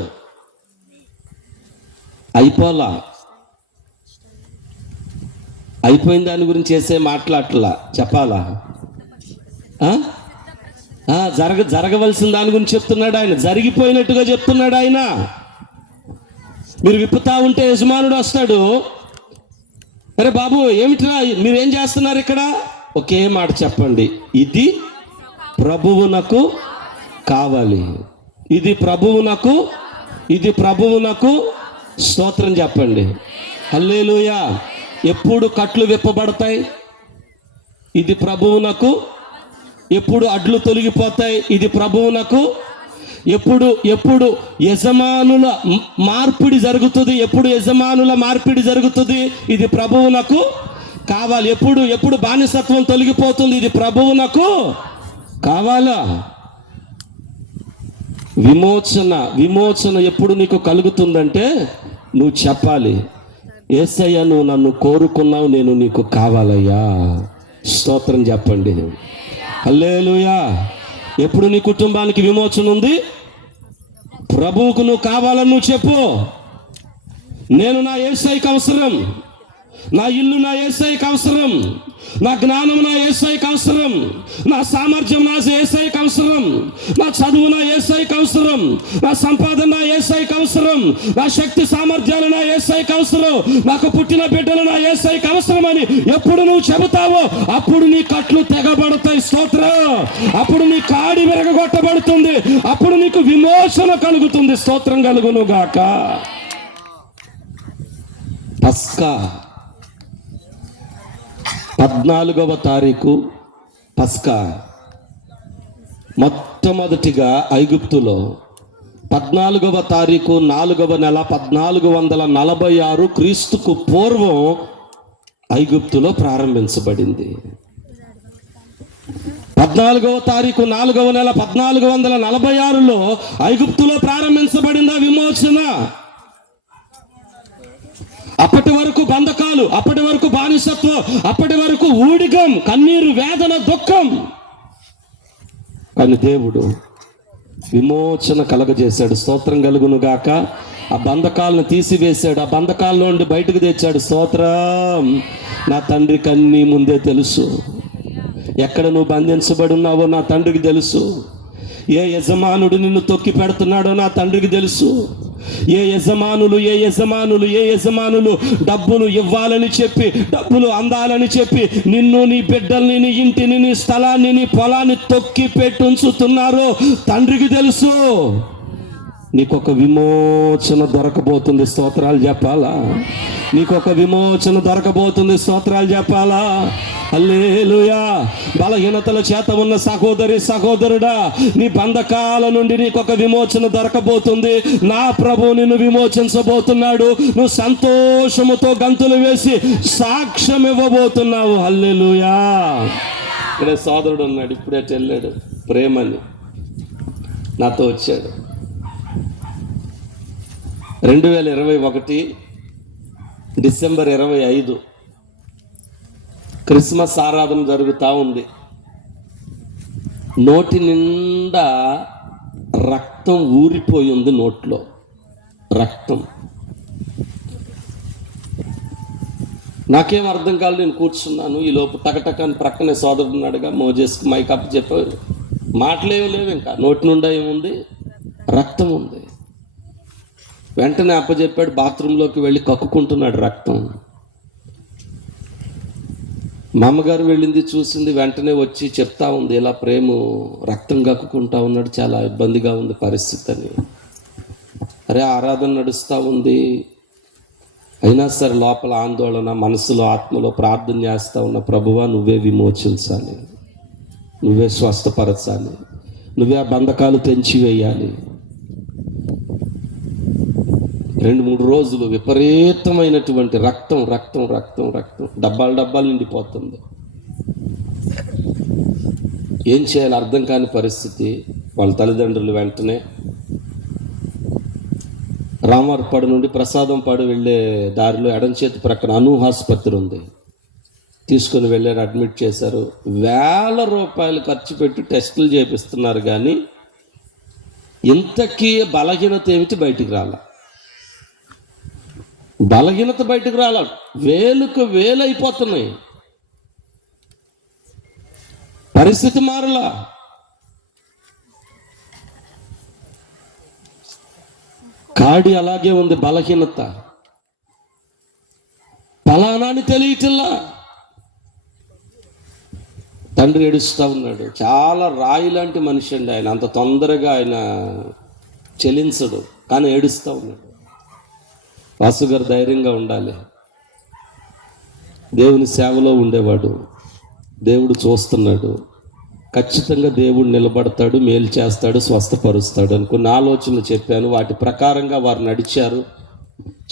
అయిపోయిన దాని గురించి చేసే మాట్లాడలా, చెప్పాలా? జరగవలసిన దాని గురించి చెప్తున్నాడు ఆయన. జరిగిపోయినట్టుగా చెప్తున్నాడు ఆయన. మీరు విప్పుతా ఉంటే యజమానుడు వస్తాడు. అరే బాబు, ఏమిట్రా మీరేం చేస్తున్నారు ఇక్కడ? ఒకే మాట చెప్పండి, ఇది ప్రభువునకు కావాలి. ఇది ప్రభువునకు స్తోత్రం చెప్పండి. హల్లెలూయా. ఎప్పుడు కట్లు విప్పబడతాయి? ఇది ప్రభువునకు. ఎప్పుడు అడ్లు తొలగిపోతాయి? ఇది ప్రభువునకు. ఎప్పుడు యజమానుల మార్పిడి జరుగుతుంది? ఎప్పుడు యజమానుల మార్పిడి జరుగుతుంది? ఇది ప్రభువునకు కావాలి. ఎప్పుడు బానిసత్వం తొలగిపోతుంది? ఇది ప్రభువునకు కావాలా? విమోచన ఎప్పుడు నీకు కలుగుతుందంటే, నువ్వు చెప్పాలి, యేసయ్య నువ్వు నన్ను కోరుకున్నావు, నేను నీకు కావాలయ్యా. స్తోత్రం చెప్పండి. హల్లెలూయా. ఎప్పుడు నీ కుటుంబానికి విమోచన ఉంది? ప్రభువుకు నువ్వు కావాలని నువ్వు చెప్పు. నేను నా యేసయ్యకి అవసరం, నా ఇల్లు నా యేసయ్యకి అవసరం, నా జ్ఞానం నా యేసయ్యకి అవసరం, నా సామర్థ్యం నా యేసయ్యకి అవసరం, నా చదువు నా యేసయ్యకి అవసరం, నా సంపాదన నా యేసయ్యకి అవసరం, నా శక్తి సామర్థ్యాలు నా యేసయ్యకి అవసరం, నాకు పుట్టిన బిడ్డలు నా యేసయ్యకి అవసరమని ఎప్పుడు నువ్వు చెబుతావో అప్పుడు నీ కట్లు తెగబడతాయి. స్తోత్రం. అప్పుడు నీ కాడి విరగొట్టబడుతుంది, అప్పుడు నీకు విమోచన కలుగుతుంది. స్తోత్రం కలుగును గాక. పస్కా 14వ తారీఖు పస్కా. మొట్టమొదటిగా ఐగుప్తులో 14వ తారీఖు 4వ నెల 1446 క్రీస్తుకు పూర్వం ఐగుప్తులో ప్రారంభించబడింది. 14వ తారీఖు 4వ నెల 1446లో ఐగుప్తులో ప్రారంభించబడింది విమోచన. అప్పటి వరకు బంధకాలు, అప్పటి వరకు బానిసత్వం, అప్పటి వరకు ఊడిగం, కన్నీరు, వేదన, దుఃఖం. కానీ దేవుడు విమోచన కలగజేశాడు. స్తోత్రం కలుగును గాక. ఆ బంధకాలను తీసివేశాడు, ఆ బంధకాల్లో నుండి బయటకు తెచ్చాడు. స్తోత్రం. నా తండ్రికి అన్నీ ముందే తెలుసు. ఎక్కడ నువ్వు బంధించబడి ఉన్నావో నా తండ్రికి తెలుసు. ఏ యజమానుడు నిన్ను తొక్కి పెడుతున్నాడో నా తండ్రికి తెలుసు. ఏ యజమానులు డబ్బులు ఇవ్వాలని చెప్పి, డబ్బులు అందాలని చెప్పి నిన్ను, నీ బిడ్డల్ని, నీ ఇంటిని, నీ స్థలాన్ని, నీ పొలాన్ని తొక్కి పెట్టి ఉంచుతున్నారో తండ్రికి తెలుసు. నీకొక విమోచన దొరకబోతుంది. స్తోత్రాలు చెప్పాలా? నీకొక విమోచన దొరకబోతుంది. స్తోత్రాలు చెప్పాలా? హల్లెలూయా. బలహీనతల చేత ఉన్న సహోదరి, సహోదరుడా, నీ బంధకాల నుండి నీకొక విమోచన దొరకబోతుంది. నా ప్రభు నిన్ను విమోచించబోతున్నాడు. నువ్వు సంతోషముతో గంతులు వేసి సాక్ష్యం ఇవ్వబోతున్నావు. హల్లెలూయా. ఇక్కడే సోదరుడు ఉన్నాడు, ఇప్పుడే వెళ్ళాడు. ప్రేమని నాతో వచ్చాడు. 2021 డిసెంబర్ 25 క్రిస్మస్ ఆరాధన జరుగుతూ ఉంది. నోటి నిండా రక్తం ఊరిపోయి ఉంది. నోట్లో రక్తం. నాకేం అర్థం కాలేదు. నేను కూర్చున్నాను. ఈ లోపు టకటకని ప్రక్కనే సోదరుడు ఉన్నాడుగా, మోజేస్కి మైక్ అప్ చెప్పారు. మాటలేవి లేవు, ఇంకా నోటి నుండా ఏముంది? రక్తం ఉంది. వెంటనే అప్పచెప్పాడు. బాత్రూంలోకి వెళ్ళి కక్కుకుంటున్నాడు రక్తం. మా అమ్మగారు వెళ్ళింది, చూసింది. వెంటనే వచ్చి చెప్తా ఉంది, ఇలా ప్రేమ రక్తం కక్కుకుంటా ఉన్నాడు, చాలా ఇబ్బందిగా ఉంది పరిస్థితి అని. అరే, ఆరాధన నడుస్తూ ఉంది, అయినా సరే లోపల ఆందోళన, మనసులో ఆత్మలో ప్రార్థన చేస్తూ ఉన్న, ప్రభువా నువ్వే విమోచించాలి, నువ్వే స్వస్థపరచాలి, నువ్వే ఆ బంధకాలు తెంచివేయాలి. 2-3 రోజులు విపరీతమైనటువంటి రక్తం రక్తం రక్తం రక్తం, డబ్బాలు నిండిపోతుంది. ఏం చేయాలి అర్థం కాని పరిస్థితి. వాళ్ళ తల్లిదండ్రులు వెంటనే రామవరపాడు నుండి ప్రసాదంపాడు వెళ్ళే దారిలో ఎడం చేతి ప్రక్కన అను ఆసుపత్రి ఉంది, తీసుకొని వెళ్ళారు. అడ్మిట్ చేశారు. 1000 రూపాయలు ఖర్చు పెట్టి టెస్టులు చేపిస్తున్నారు. కానీ ఇంతకీ బలహీనత ఏమిటి బయటికి రాల. బలహీనత బయటకు రాల. వేలుకు వేలు అయిపోతున్నాయి. పరిస్థితి మారలా. కాడి అలాగే ఉంది. బలహీనత ఫలానాని తెలియటిల్లా. తండ్రి ఏడుస్తూ ఉన్నాడు. చాలా రాయి లాంటి మనిషి అండి ఆయన. అంత తొందరగా ఆయన చెలించడు, కానీ ఏడుస్తూ ఉన్నాడు. వాసు గారు ధైర్యంగా ఉండాలి. దేవుని సేవలో ఉండేవాడు. దేవుడు చూస్తున్నాడు. ఖచ్చితంగా దేవుడు నిలబడతాడు, మేలు చేస్తాడు, స్వస్థపరుస్తాడు అనుకున్న ఆలోచనలు చెప్పాను. వాటి ప్రకారంగా వారు నడిచారు.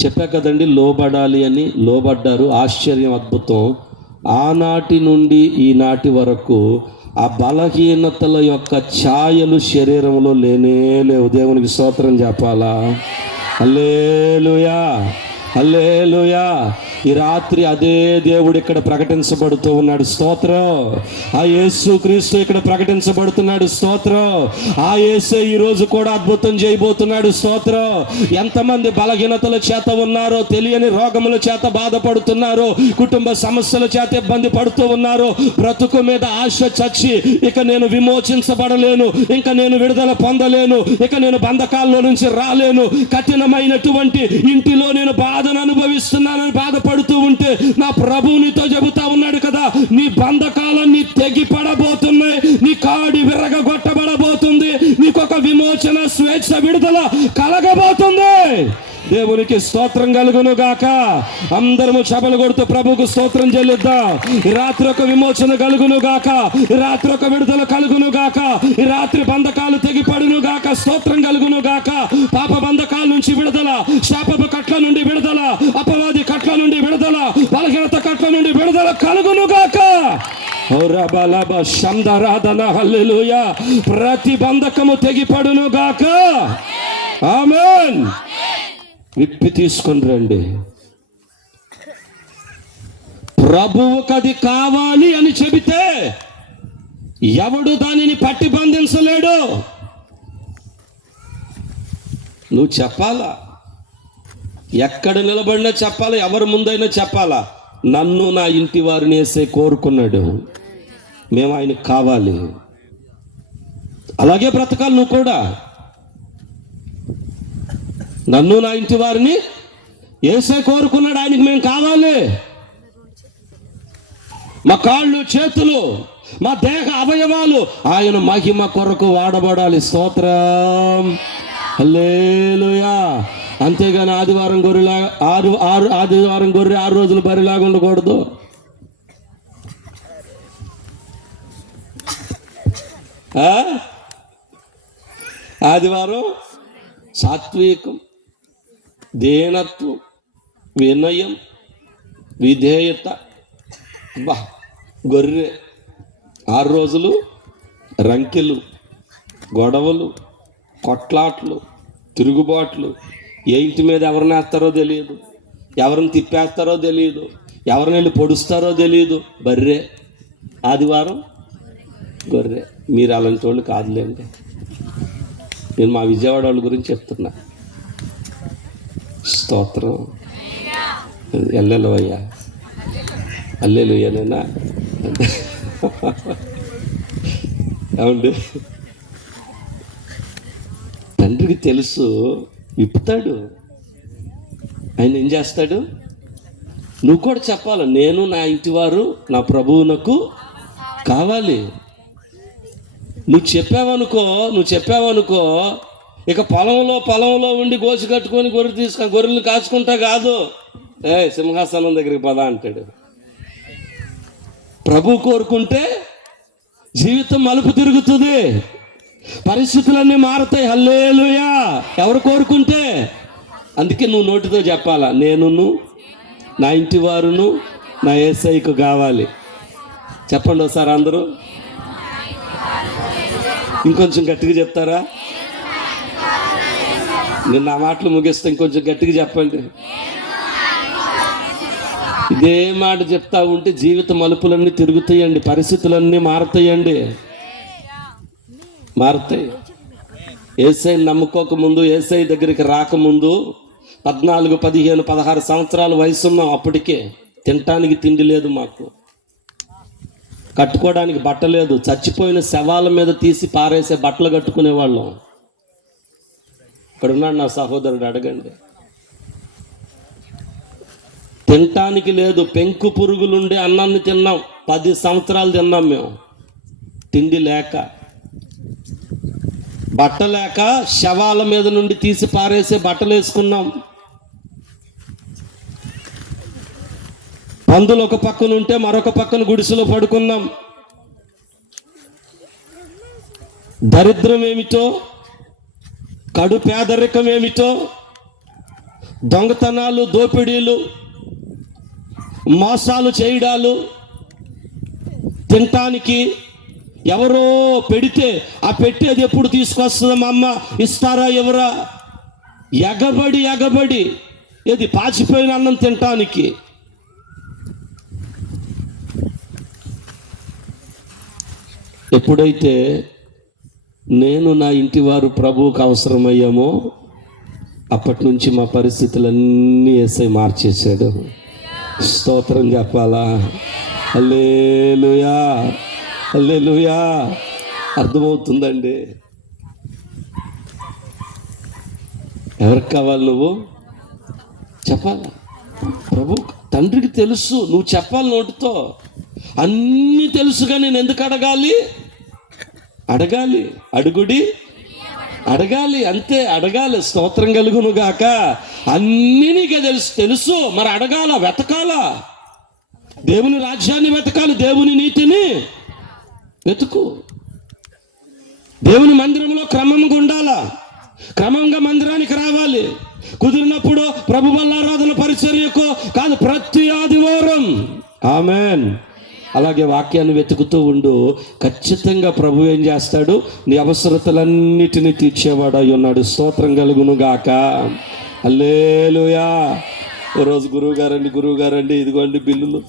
చెప్పా కదండి, లోబడాలి అని. లోబడ్డారు. ఆశ్చర్యం, అద్భుతం. ఆనాటి నుండి ఈనాటి వరకు ఆ బలహీనతల యొక్క ఛాయలు శరీరంలో లేనే లేవు. దేవునికి స్తోత్రం చెప్పాలా? హల్లెలూయా. హల్లెలూయా. ఈ రాత్రి అదే దేవుడు ఇక్కడ ప్రకటించబడుతూ ఉన్నాడు. స్తోత్రం. ఆ యేసు క్రీస్తు ఇక్కడ ప్రకటించబడుతున్నాడు. స్తోత్రం. ఆ యేసే ఈ రోజు కూడా అద్భుతం చేయబోతున్నాడు. స్తోత్రం. ఎంతమంది బలహీనతల చేత ఉన్నారో, తెలియని రోగముల చేత బాధపడుతున్నారో, కుటుంబ సమస్యల చేత ఇబ్బంది పడుతూ ఉన్నారో, బ్రతుకు మీద ఆశ చచ్చి ఇక నేను విమోచించబడలేను, ఇంకా నేను విడుదల పొందలేను, ఇక నేను బంధకాల్లో నుంచి రాలేను, కఠినమైనటువంటి ఇంటిలో నేను బాధను అనుభవిస్తున్నానని బాధపడుతూ ఉంటే నా ప్రభువు నీతో చెబుతా ఉన్నాడు కదా, నీ బంధకాలన్నీ తెగిపడబోతున్నాయి, నీ కాడి విరగొట్టబడబోతుంది, నీకొక విమోచన, స్వేచ్ఛ, విడుదల కలగబోతుంది. దేవునికి స్తోత్రం కలుగును గాక. అందరము చపలు కొడుతూ ప్రభుకు స్తోత్రం చెల్లిద్దాం. ఈ రాత్రి ఒక విమోచన కలుగును గాక, ఈ రాత్రి ఒక విడుదల కలుగును గాక, ఈ రాత్రి బంధకాలు తెగిపడును గాక. స్తోత్రం కలుగును గాక. పాప బంధకాల నుంచి విడుదల, శాపపు కట్ల నుండి విడుదల, అపవాది కట్ల నుండి విడుదల, బలహీనత కట్ల నుండి విడుదల కలుగును గాక. హల్లెలూయా. ప్రతి బంధకము తెగిపడును గాక. ఆమేన్. విప్పి తీసుకొని రండి. ప్రభువుకు అది కావాలి అని చెబితే ఎవడు దానిని పట్టి బంధించలేడు. నువ్వు చెప్పాలా, ఎక్కడ నిలబడినా చెప్పాలా, ఎవరి ముందైనా చెప్పాలా, నన్ను నా ఇంటి వారిని యేసే కోరుకున్నాడు, మేము ఆయనకు కావాలి. అలాగే బ్రతకాలి నువ్వు కూడా. నన్ను నా ఇంటి వారిని యేసే కోరుకున్నాడు, ఆయనకి మేము కావాలి. మా కాళ్ళు, చేతులు, మా దేహ అవయవాలు ఆయన మహిమ కొరకు వాడబడాలి. స్తోత్రం. హల్లెలూయా. అంతేగాని ఆదివారం గొర్రెలా ఆదివారం గొర్రె 6 రోజులు బరిలాగా ఉండకూడదు. ఆదివారం సాత్వికం, దీనత్వం, వినయం, విధేయత. గొర్రె 6 రోజులు రంకెలు, గొడవలు, కొట్లాట్లు, తిరుగుబాట్లు. ఏ ఇంటి మీద ఎవరిని వేస్తారో తెలియదు, ఎవరిని తిప్పేస్తారో తెలియదు, ఎవరిని వెళ్ళి పొడుస్తారో తెలియదు. బర్రె. ఆదివారం గొర్రె. మీరు అలాంటి వాళ్ళు కాదులేండి. నేను మా విజయవాడ వాళ్ళ గురించి చెప్తున్నా. స్తోత్రం. ఎల్లెలవయ్యా, అల్లెలుయ్యనేనా? అవును. తండ్రికి తెలుసు, విప్పుతాడు. ఆయన ఏం చేస్తాడు? నువ్వు కూడా చెప్పాలి, నేను నా ఇంటి వారు నా ప్రభువునకు కావాలి. నువ్వు చెప్పావనుకో ఇక పొలంలో ఉండి గోసి కట్టుకొని గొర్రెలు కాచుకుంటా కాదు. సింహాసనం దగ్గరికి పద అంటాడు. ప్రభు కోరుకుంటే జీవితం మలుపు తిరుగుతుంది, పరిస్థితులన్నీ మారుతాయి. హల్లెలూయా. ఎవరు కోరుకుంటే. అందుకే నువ్వు నోటితో చెప్పాలా, నేనును నా ఇంటి వారును నా యేసయ్యకు కావాలి. చెప్పండి ఒకసారి అందరూ. ఇంకొంచెం గట్టిగా చెప్తారా? నేను నా మాటలు ముగిస్తే ఇంకొంచెం గట్టిగా చెప్పండి. ఇదే మాట చెప్తా ఉంటే జీవిత మలుపులన్నీ తిరుగుతాయండి, పరిస్థితులన్నీ మారుతాయండి, మారుతాయి. యేసయ్యని నమ్ముకోకముందు, యేసయ్య దగ్గరికి రాకముందు 14, 15, 16 సంవత్సరాల వయసున్నాం. అప్పటికే తినటానికి తిండి లేదు, మాకు కట్టుకోవడానికి బట్ట లేదు. చచ్చిపోయిన శవాల మీద తీసి పారేసే బట్టలు కట్టుకునేవాళ్ళం. ఇక్కడ ఉన్నాడు నా సహోదరుడు, అడగండి. తినటానికి లేదు, పెంకు పురుగులుండే అన్నాన్ని తిన్నాం. 10 సంవత్సరాలు తిన్నాం మేము, తిండి లేక, బట్ట లేక, శవాల మీద నుండి తీసి పారేసే బట్టలు వేసుకున్నాం. పందులు ఒక పక్కన ఉంటే మరొక పక్కన గుడిసెలో పడుకున్నాం. దరిద్రం ఏమిటో, కడు పేదరికం ఏమిటో, దొంగతనాలు, దోపిడీలు, మోసాలు చేయడాలు, తినటానికి ఎవరో పెడితే ఆ పెట్టేది ఎప్పుడు తీసుకొస్తుందా మా అమ్మ, ఇస్తారా ఎవరా, ఎగబడి ఏది పాచిపోయిన అన్నం తినటానికి. ఎప్పుడైతే నేను నా ఇంటి వారు ప్రభువుకు అవసరమయ్యామో అప్పటి నుంచి మా పరిస్థితులన్నీ యేసయ్య మార్చేశాడు. స్తోత్రం చెప్పాలా? హల్లెలూయా, హల్లెలూయా. అర్థమవుతుందండి? ఎవరికి కావాలి? నువ్వు చెప్పాలా? ప్రభు తండ్రికి తెలుసు, నువ్వు చెప్పాలి నోటితో. అన్నీ తెలుసుగా నేను ఎందుకు అడగాలి? అడగాలి, అడుగుడి అడగాలి, అంతే, అడగాలి. స్తోత్రం కలుగును గాక. అన్నీ నీకే తెలుసు మరి అడగాల, వెతకాలా. దేవుని రాజ్యాన్ని వెతకాలి, దేవుని నీతిని వెతుకు. దేవుని మందిరంలో క్రమంగా ఉండాలా, క్రమంగా మందిరానికి రావాలి. కుదిరినప్పుడు ప్రభు బల్లారాధన పరిచర్యకు కాదు, ప్రతి ఆదివారం. ఆమెన్. అలాగే వాక్యాన్ని వెతుకుతూ ఉండు. ఖచ్చితంగా ప్రభు ఏం చేస్తాడు? నీ అవసరతలన్నిటినీ తీర్చేవాడు అయి ఉన్నాడు. స్తోత్రం కలుగును గాక. హల్లెలూయా. ఓ రోజు గురువు గారండి ఇదిగోండి బిల్లులు.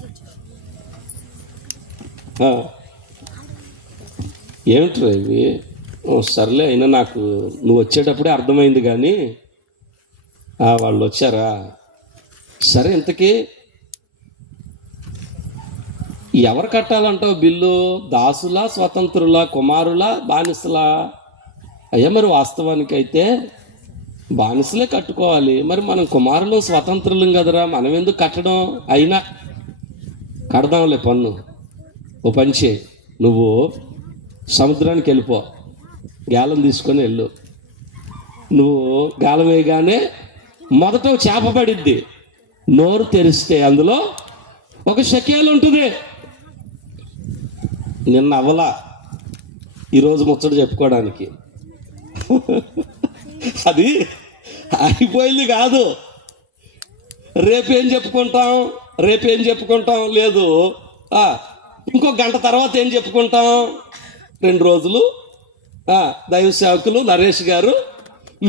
ఏమిట్రా ఇవి? సర్లే, అయినా నాకు నువ్వు వచ్చేటప్పుడే అర్థమైంది. కానీ వాళ్ళు వచ్చారా? సరే, ఇంతకీ ఎవరు కట్టాలంటావు బిల్లు? దాసులా, స్వతంత్రులా, కుమారులా, బానిసలా? అయ్యా, మరి వాస్తవానికి అయితే బానిసలే కట్టుకోవాలి. మరి మనం కుమారులు స్వతంత్రులం కదరా, మనం ఎందుకు కట్టడం? అయినా కడదాంలే పన్ను. ఓ పని చేయి, నువ్వు సముద్రానికి వెళ్ళిపో, గాలం తీసుకొని వెళ్ళు. నువ్వు గాలం వేయగానే మొదట చేప పడిద్ది. నోరు తెరిస్తే అందులో ఒక షకేలు ఉంటుంది. నిన్న అవలా, ఈరోజు ముచ్చట చెప్పుకోవడానికి. అది అయిపోయింది కాదు. రేపేం చెప్పుకుంటాం లేదు. ఇంకో గంట తర్వాత ఏం చెప్పుకుంటాం? 2 రోజులు దైవ సేవకులు నరేష్ గారు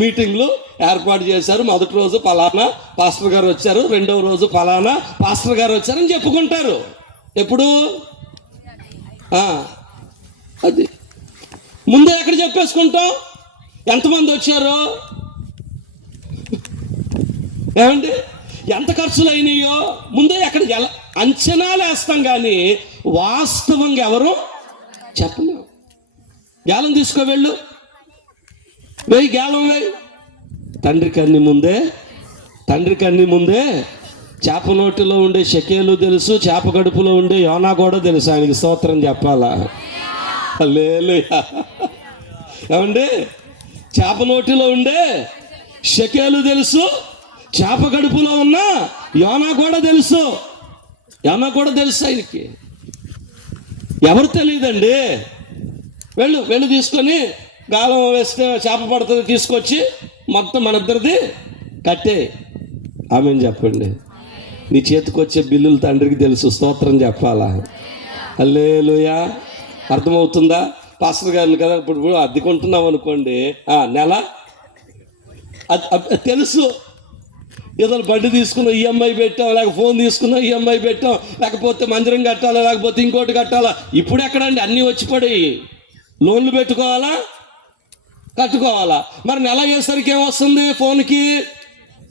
మీటింగ్లు ఏర్పాటు చేశారు. మొదటి రోజు పలానా పాస్టర్ గారు వచ్చారు, రెండవ రోజు పలానా పాస్టర్ గారు వచ్చారని చెప్పుకుంటారు. ఎప్పుడు? అది ముందే ఎక్కడ చెప్పేసుకుంటాం? ఎంతమంది వచ్చారో, ఏమండి, ఎంత ఖర్చులు అయినాయో ముందే ఎక్కడ అంచనాలు వేస్తాం. కానీ వాస్తవంగా ఎవరు చెప్పలేం. గాలం తీసుకోవెళ్ళు, వేయి, గాలం వేయి. తండ్రికి అన్ని ముందే చేప నోటిలో ఉండే షకేలు తెలుసు, చేప కడుపులో ఉండే యోనా కూడా తెలుసు. ఆయనకి స్తోత్రం చెప్పాలా? హల్లెలూయా. ఏమండి, చేప నోటిలో ఉండే షకేలు తెలుసు, చేప కడుపులో ఉన్న యోనా కూడా తెలుసు. ఆయనకి. ఎవరు తెలియదండి? వెళ్ళు తీసుకొని గాలం వేస్తే చేప పడుతుంది, తీసుకొచ్చి మొత్తం మన ఇద్దరిది కట్టే. ఆమెను చెప్పండి. నీ చేతికి వచ్చే బిల్లులు తండ్రికి తెలుసు. స్తోత్రం చెప్పాలా? హల్లెలూయా. అర్థమవుతుందా? పాస్టర్ గారు కదా, ఇప్పుడు అద్దెకుంటున్నాం అనుకోండి, నెల తెలుసు. ఏదో బండి తీసుకున్నాం, ఈఎంఐ పెట్టాం, లేక ఫోన్ తీసుకున్నాం, ఈఎంఐ పెట్టాం, లేకపోతే మందిరం కట్టాలా, లేకపోతే ఇంకోటి కట్టాలా. ఇప్పుడు ఎక్కడండి? అన్నీ వచ్చి పడి లోన్లు పెట్టుకోవాలా, కట్టుకోవాలా. మరి నెల అయ్యేసరికి ఏమొస్తుంది? ఫోన్కి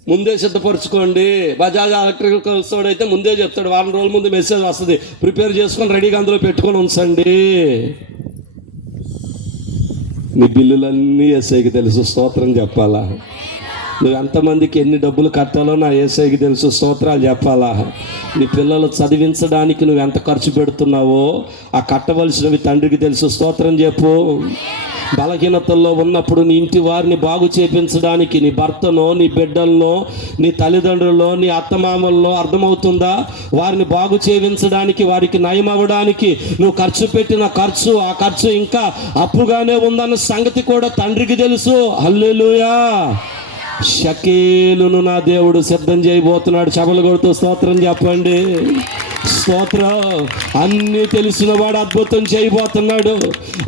ముందే సిద్ధపరచుకోండి. బజాజ్ ఎలక్ట్రికల్ స్టోర్ అయితే ముందే చెప్తాడు, వారం రోజుల ముందు మెసేజ్ వస్తుంది, ప్రిపేర్ చేసుకొని రెడీగా అందులో పెట్టుకొని ఉంచండి. నీ బిల్లులన్నీ యేసయ్యకి తెలుసు. స్తోత్రం చెప్పాలా? నువ్వు ఎంతమందికి ఎన్ని డబ్బులు కట్టాలో నా యేసయ్యకి తెలుసు. స్తోత్రాలు చెప్పాలా? నీ పిల్లలు చదివించడానికి నువ్వు ఎంత ఖర్చు పెడుతున్నావో ఆ కట్టవలసినవి తండ్రికి తెలుసు. స్తోత్రం చెప్పు. బలహీనతల్లో ఉన్నప్పుడు నీ ఇంటి వారిని బాగు చేపించడానికి నీ భర్తనో, నీ బిడ్డల్లో, నీ తల్లిదండ్రుల్లో, నీ అత్తమామల్లో, అర్థమవుతుందా? వారిని బాగు చేయించడానికి, వారికి నయం అవ్వడానికి నువ్వు ఖర్చు పెట్టిన ఖర్చు, ఆ ఖర్చు ఇంకా అప్పుగానే ఉందన్న సంగతి కూడా తండ్రికి తెలుసు. హల్లెలూయా. షకేలును నా దేవుడు సిద్ధం చేయబోతున్నాడు. చపలు కొడుతూ స్తోత్రం చెప్పండి. స్తోత్రం. అన్నీ తెలిసిన వాడు అద్భుతం చేయబోతున్నాడు.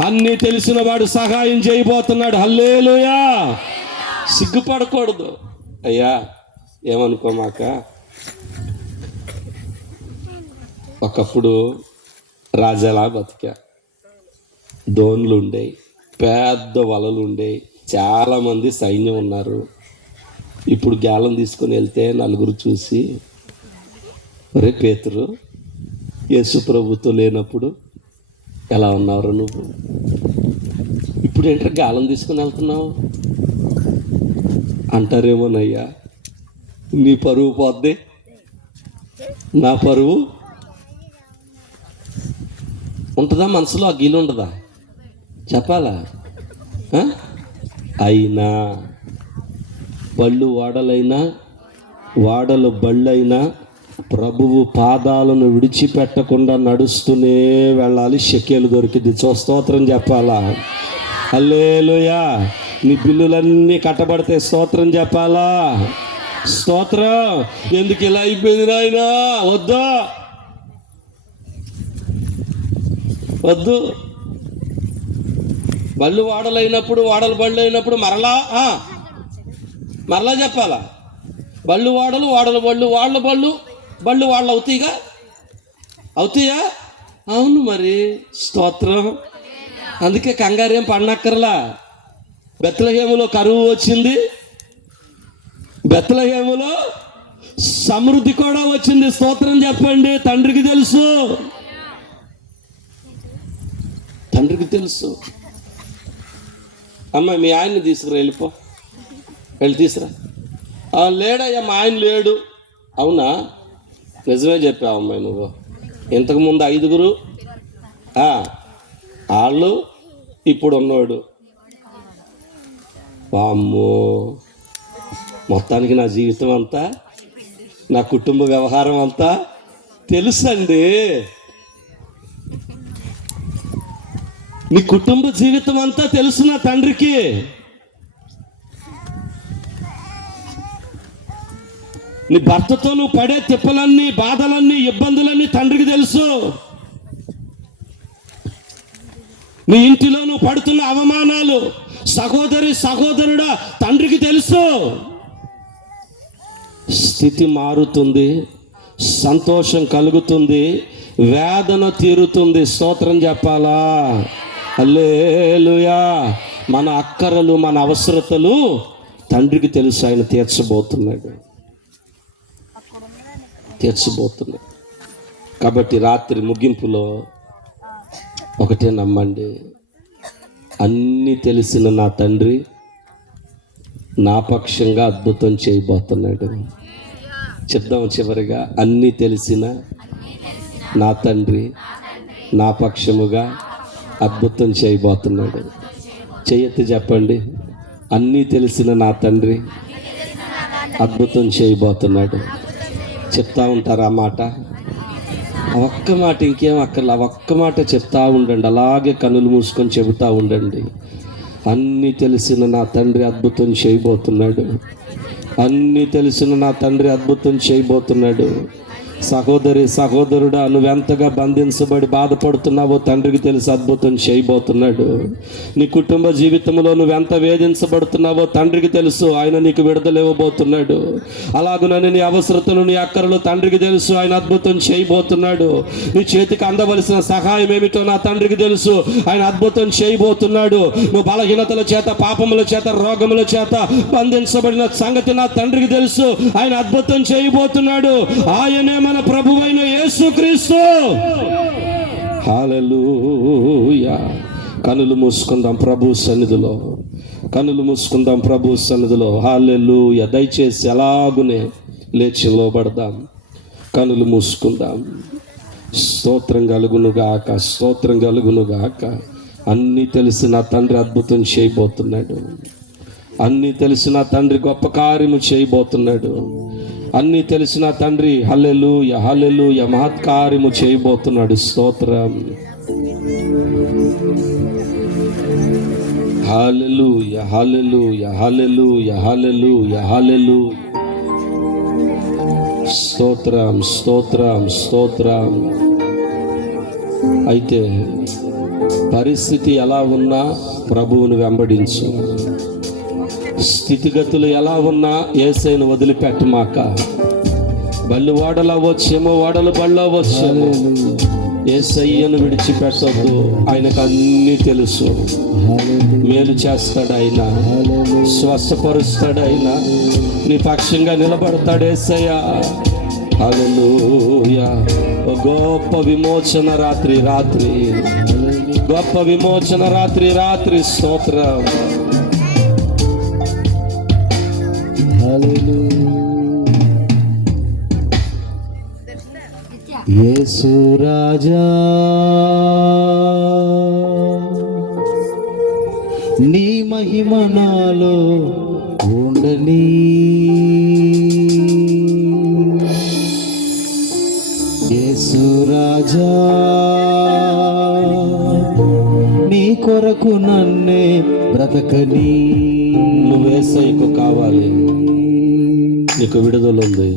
అన్నీ తెలిసిన వాడు సహాయం చేయబోతున్నాడు. హల్లెలూయా. సిగ్గుపడకూడదు. అయ్యా, ఏమనుకోమాక. ఒకప్పుడు రాజాలా బతికా. దోన్లు ఉండేవి, పెద్ద వలలు ఉండేవి, చాలామంది సైన్యం ఉన్నారు. ఇప్పుడు గ్యాలం తీసుకొని వెళ్తే నలుగురు చూసి, ఒరే పేతురు, యేసు ప్రభుతో లేనప్పుడు ఎలా ఉన్నావు నువ్వు? ఇప్పుడు ఏంటంటే గాలం తీసుకుని వెళ్తున్నావు అంటారేమోనయ్యా. నీ పరువు పోద్ది, నా పరువు ఉంటుందా? మనసులో ఆ గీలు ఉండదా? చెప్పాలా? అయినా బళ్ళు వాడలైనా వాడలు బళ్ళైనా ప్రభువు పాదాలను విడిచిపెట్టకుండా నడుస్తూనే వెళ్ళాలి. షెకేలు దొరికింది. స్తోత్రం చెప్పాలా? హల్లెలూయా. నీ బిల్లులన్నీ కట్టబడితే స్తోత్రం చెప్పాలా? స్తోత్రం. ఎందుకు ఇలా అయిపోయింది నాయనా? వద్దు వద్దు. బళ్ళు వాడలైనప్పుడు వాడలు బళ్ళు అయినప్పుడు మరలా చెప్పాలా? బళ్ళు వాడలు వాడలు బళ్ళు వాళ్ళ బళ్ళు బళ్ళు వాళ్ళు అవుతాయిగా, అవుతాయా? అవును మరి. స్తోత్రం. అందుకే కంగారేం పడనక్కర్లా. బెత్లెహేములో కరువు వచ్చింది, బెత్లెహేములో సమృద్ధి కూడా వచ్చింది. స్తోత్రం చెప్పండి. తండ్రికి తెలుసు, తండ్రికి తెలుసు. అమ్మ మీ ఆయన్ని తీసుకురా, వెళ్ళి తీసురా. లేడయ్యా, మా ఆయన లేడు. అవునా? నిజమే చెప్పావు అమ్మాయి నువ్వు. ఇంతకుముందు 5 వాళ్ళు, ఇప్పుడు ఉన్నాడు. వామ్మో, మొత్తానికి నా జీవితం అంతా, నా కుటుంబ వ్యవహారం అంతా తెలుసండి. నీ కుటుంబ జీవితం అంతా తెలుసు నా తండ్రికి. నీ భర్తతో నువ్వు పడే తిప్పలన్నీ, బాధలన్నీ, ఇబ్బందులన్నీ తండ్రికి తెలుసు. నీ ఇంటిలో నువ్వు పడుతున్న అవమానాలు, సహోదరుడా, తండ్రికి తెలుసు. స్థితి మారుతుంది, సంతోషం కలుగుతుంది, వేదన తీరుతుంది. స్తోత్రం చెప్పాలా? హల్లెలూయా. మన అక్కరలు, మన అవసరతలు తండ్రికి తెలుసు. ఆయన తీర్చబోతున్నాడు. కాబట్టి రాత్రి ముగింపులో ఒకటే నమ్మండి, అన్నీ తెలిసిన నా తండ్రి నా పక్షంగా అద్భుతం చేయబోతున్నాడు. చెప్దాం చివరిగా, అన్నీ తెలిసిన నా తండ్రి నా పక్షముగా అద్భుతం చేయబోతున్నాడు. చెయ్యెత్తి చెప్పండి, అన్నీ తెలిసిన నా తండ్రి అద్భుతం చేయబోతున్నాడు. చెప్తా ఉంటారు ఆ మాట. ఆ ఒక్క మాట, ఇంకేం అక్కర్లా, ఆ ఒక్క మాట చెప్తా ఉండండి. అలాగే కన్నులు మూసుకొని చెబుతూ ఉండండి. అన్నీ తెలిసిన నా తండ్రి అద్భుతం చేయబోతున్నాడు. అన్నీ తెలిసిన నా తండ్రి అద్భుతం చేయబోతున్నాడు. సహోదరుడా, నువ్వెంతగా బంధించబడి బాధపడుతున్నావో తండ్రికి తెలిసి అద్భుతం చేయబోతున్నాడు. నీ కుటుంబ జీవితంలో నువ్వెంత వేధించబడుతున్నావో తండ్రికి తెలుసు. ఆయన నీకు విడుదల ఇవ్వబోతున్నాడు. అలాగునని నీ అవసరతలు, నీ అక్కరలు తండ్రికి తెలుసు. ఆయన అద్భుతం చేయబోతున్నాడు. నీ చేతికి అందవలసిన సహాయం ఏమిటో నా తండ్రికి తెలుసు. ఆయన అద్భుతం చేయబోతున్నాడు. నువ్వు బలహీనతల చేత, పాపముల చేత, రోగముల చేత బంధించబడిన సంగతి నా తండ్రికి తెలుసు. ఆయన అద్భుతం చేయబోతున్నాడు. ఆయనే మన ప్రభువైన యేసుక్రీస్తు. హల్లెలూయా. కనులు మూసుకుందాం ప్రభు సన్నిధిలో, కనులు మూసుకుందాం ప్రభు సన్నిధిలో. హల్లెలూయా. దయచేసి అలాగునే లేచి నిలబడదాం, కనులు మూసుకుందాం. స్తోత్రం కలుగునుగాక, స్తోత్రం కలుగునుగాక. అన్నీ తెలిసిన తండ్రి అద్భుతం చేయబోతున్నాడు. అన్నీ తెలిసిన తండ్రి గొప్ప కార్యము చేయబోతున్నాడు. అన్నీ తెలిసిన తండ్రి హల్లెలూయా, హల్లెలూయా, మహత్కార్యము చేయబోతున్నాడు. స్తోత్రం. హల్లెలూయా, హల్లెలూయా, హల్లెలూయా, హల్లెలూయా, హల్లెలూయా. స్తోత్రం, స్తోత్రం, స్తోత్రం. అయితే పరిస్థితి ఎలా ఉన్నా ప్రభువును వెంబడించు. స్థితిగతులు ఎలా ఉన్నా యేసయ్యను వదిలిపెట్టమాక. బళ్ళు వాడలు అవ్వచ్చేమో, వాడలు బళ్ళు అవ్వచ్చేమో, యేసయ్యను విడిచిపెట్టొద్దు. ఆయనకు అన్నీ తెలుసు. మేలు చేస్తాడు ఆయన, స్వస్థపరుస్తాడు ఆయన, నీ పక్షంగా నిలబడతాడు యేసయ్య. హల్లెలూయా. ఓ గొప్ప విమోచన రాత్రి, గొప్ప విమోచన రాత్రి. స్తోత్రం. యేసు రాజా నీ మహిమ నాలో ఉండని, యేసు రాజా నీ కొరకు నన్నే బ్రతకని. నువ్వు యేసయ్యకు కావాలి, నీకు విడుదల ఉంది.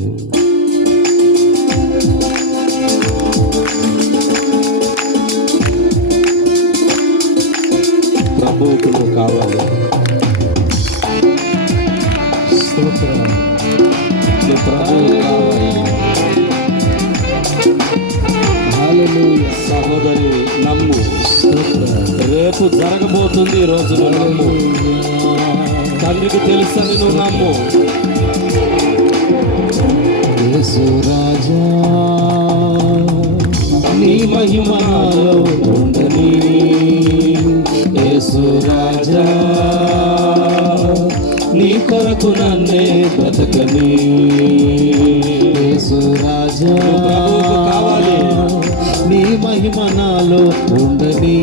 ప్రభువుకు నువ్వు కావాలి. నువ్వు ప్రభువు కావాలి. సహోదరి నమ్ము, రేపు జరగబోతుంది ఈ రోజు. నమ్ము, తండ్రికి తెలుసని నువ్వు నమ్ము. యేసు రాజా నీ మహిమ నాలో ఉండని, యేసు రాజా నీ కొరకు నన్నే బ్రతకని, యేసు రాజా కావాలి. నీ మహిమ నాలో ఉండని,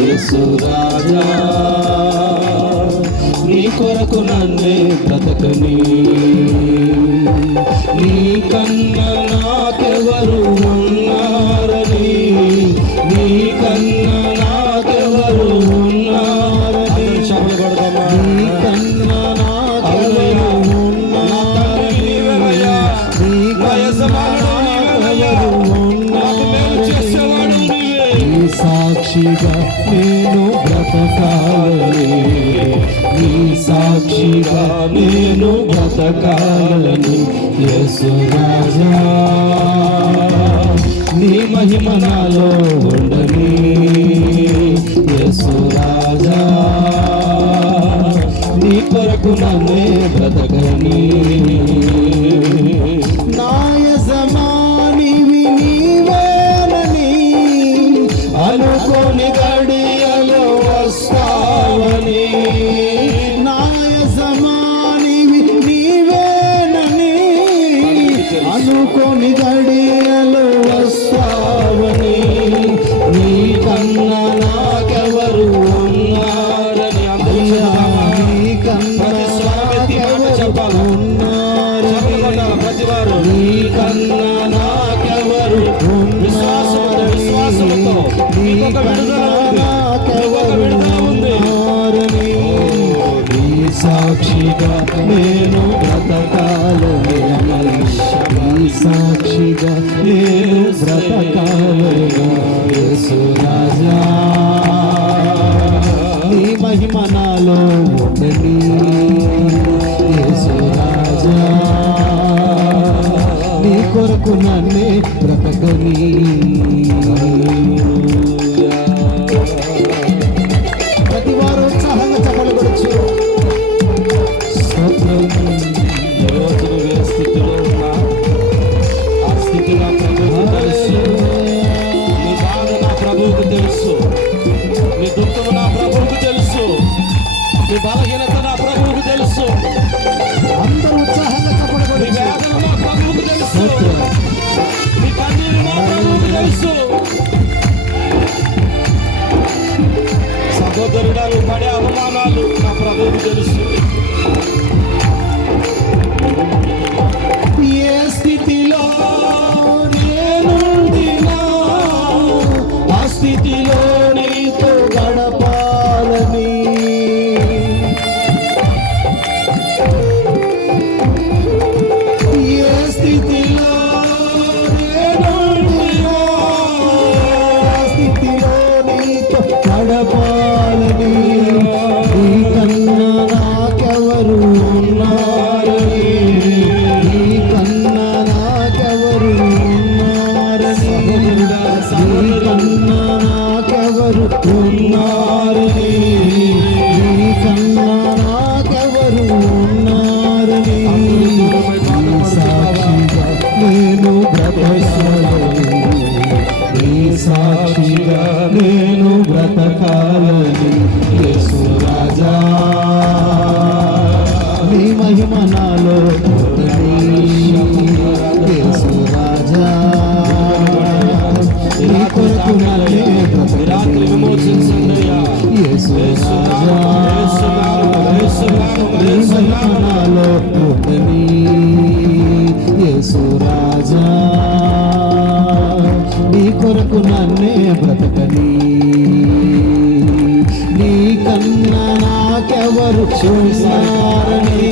యేసు రాజా నీ కొరకు నన్నే బ్రతకని. నీ కన్నా నాకెవరు ఉన్నారని, నీ కన్నా నాకెవరు ఉన్నారని, నీ కన్నా నాకెవరు ఉన్నారని, నీ కన్నా నాకెవరు ఉన్నారని, నీ సాక్షిగా నేను బ్రతకాలని, నీ సాక్షిగా నేను బ్రతకాలని, యేసు రాజా నీ మహిమ నాలో ఉండని, యేసు రాజా నీ కొరకు నన్నే బ్రతకని. నా యజమానివి నీవేనని అనుకోని గడియలో వస్తావని, నా యజమానివి నీవేనని అనుకోని గడియలో వస్తావని, నీ కన్నా నాకెవరు ఉన్నారని, నీ కన్నా నాకెవరు ఉన్నారని, నీ కన్నా నాకెవరు ఉన్నారని, నీ కన్నా నాకెవరు ఉన్నారని, నీ సాక్షిగా నేను బ్రతకాలని, నీ సాక్షిగా నేను బ్రతకాలని, యేసు రాజా నీ మహిమ నాలో ఉండని, యేసు రాజా నీ కొరకు నన్నే బ్రతకని. ప్రతి వారు ఉత్సాహంగా చెప్పగలవచ్చు. ఈరోజు నువ్వు ఏ స్థితిలో ఉన్నా ఆ స్థితి నా ప్రభువుకు తెలుసు. నీ బాధ నా ప్రభువుకు తెలుసు, నీ దుఃఖము నా ప్రభువుకు తెలుసు, నీ బలహీనత నా ప్రభువుకు తెలుసు, అందరూ ఉత్సాహంగా నీ చెప్పగలవచ్చు. వేదన నా ప్రభువుకు తెలుసు, నీ కన్నీరు నా ప్రభువుకు తెలుసు. సహోదరుడా, నువ్వు పడే అవమానాలు నా ప్రభువుకు తెలుసు. ఏ స్థితిలో నేనుండినా ఆ స్థితిలో నీతో గడపాలని, ఏ స్థితిలో నేనుండినా ఆ స్థితిలో నీతో గడపాలని, నీ కన్నా నేను బ్రతకాలని యేసు రాజా నీ మహిమ నాలో యేసు రాజా నీ కొరకు నన్నే రాత్రి విమోచించండి అయ్యా. యేసు రాజా నీ మహిమ నాలో యేసు రాజా నీ కొరకు నన్నే బ్రతకని నీ కన్నా నాకెవరు చూసారని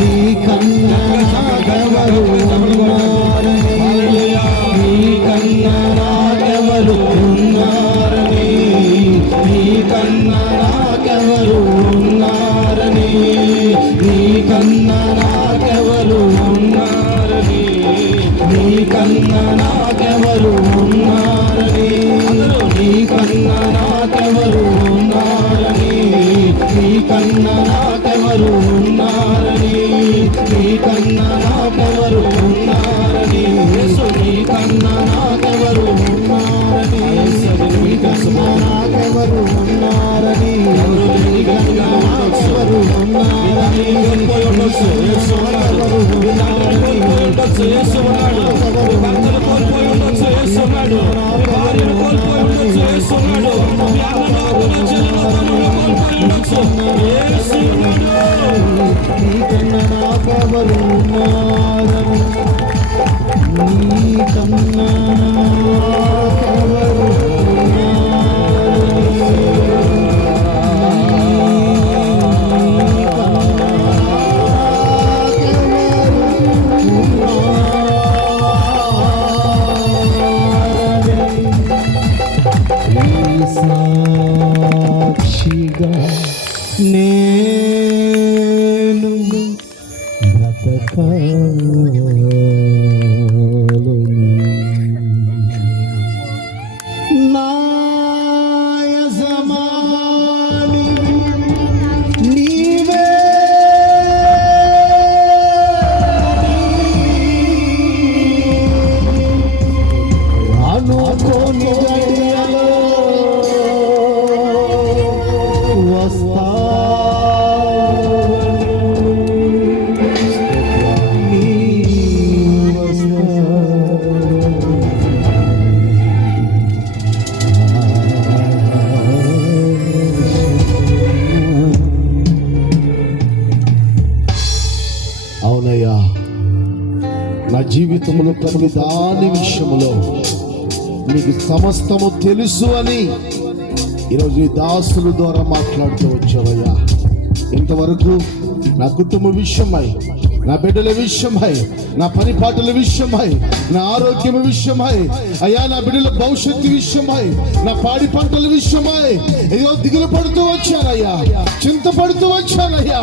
నీ కన్నా నాకెవరు ఉన్నారని నీ కన్నా నాకెవరు ఉన్నారని నీ కన్నా నాకెవరు ఉన్నారని నీ కన్నా నాకెవరు ఉన్నారని నీ కన్నా నాకెవరు ఉన్నారని నీ కన్నా నాకెవరు ఉన్నారని నీ కన్నా నాకెవరు ఉన్నారని నీ కన్నా నాకెవరు ఉన్నారని నీ కన్నా నాకెవరు ఉన్నారని నీ కన్నా నాకెవరు ఉన్నారని నీ కన్నా నాకెవరు ఉన్నారని కోల్పోయి ఉండొచ్చు, యేసు ఉన్నాడు. భర్తలు కోల్పోయి ఉండొచ్చు, యేసు ఉన్నాడు. భార్యను కోల్పోయి ఉండొచ్చు, యేసు ఉన్నాడు. కోల్పోయి ఉండొచ్చు, యేసు ఉన్నాడు. నీకన్నా నాకెవరు ఉన్నారని నీకన్నా నాకెవరు సాక్షిగా నేను బ్రతకాలని నా యజమాని నీవే అనుకోని గడియలో అవునయ్యా, నా జీవితంలో ప్రతి దాని విషయంలో నీకు సమస్తము తెలుసు అని ఈరోజు ఈ దాసుల ద్వారా మాట్లాడుతూ వచ్చావయ్యా. ఇంతవరకు నా కుటుంబ విషయమై, నా బిడ్డల విషయమై, నా పని పాటల విషయమై, నా ఆరోగ్యం విషయమై, అయ్యా నా బిడ్డల భవిష్యత్తు విషయమై, నా పాడి పంటల విషయమై ఏదో దిగులు పడుతూ వచ్చానయ్యా, చింతపడుతూ వచ్చానయ్యా.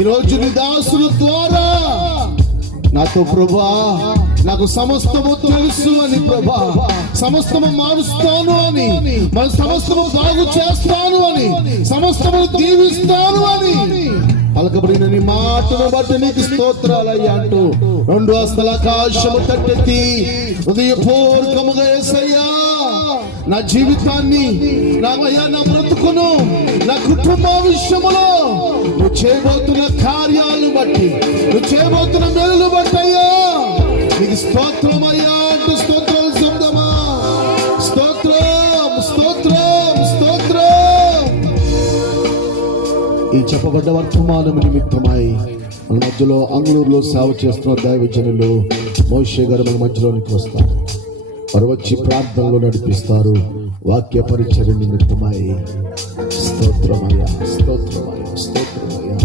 ఈరోజు నీ దాసుల ద్వారా నాతో ప్రభా నాకు సమస్తము తెలుసు అని ప్రభా, సమస్తము మారుస్తాను అని, మన సమస్తము బాగు చేస్తాను అని, సమస్తము దీవిస్తాను అని పలకబడిన నీ మాటను బట్టి నీకు స్తోత్రాలయ్యా అంటూ రెండు హస్తల ఆకాశము తట్టెత్తి హృదయపూర్వకముగా యేసయ్యా నా జీవితాన్ని, నా బ్రతుకును, నా కుటుంబ విషయములో నువ్వు చేయబోతున్న కార్యాలను బట్టి, నువ్వు చేయబోతున్న మేలును బట్టి అయ్యా నీకు స్తోత్రం అయ్యా అంటూ స్తోత్రం చెబుదామా. స్తోత్రం స్తోత్రం స్తోత్రం. ఈ చెప్పబడ్డ వర్తమానం నిమిత్తమై మన మధ్యలో అంగుళూరులో సేవ చేస్తున్న దైవజనులు మోషే గారు మన మధ్యలోనికి వస్తారు. వారు వచ్చి ప్రార్థనలో నడిపిస్తారు. వాక్య పరిచర్య నిమిత్తమై స్తోత్రమయ్యా, స్తోత్రమయ్యా, స్తోత్రమయ్యా.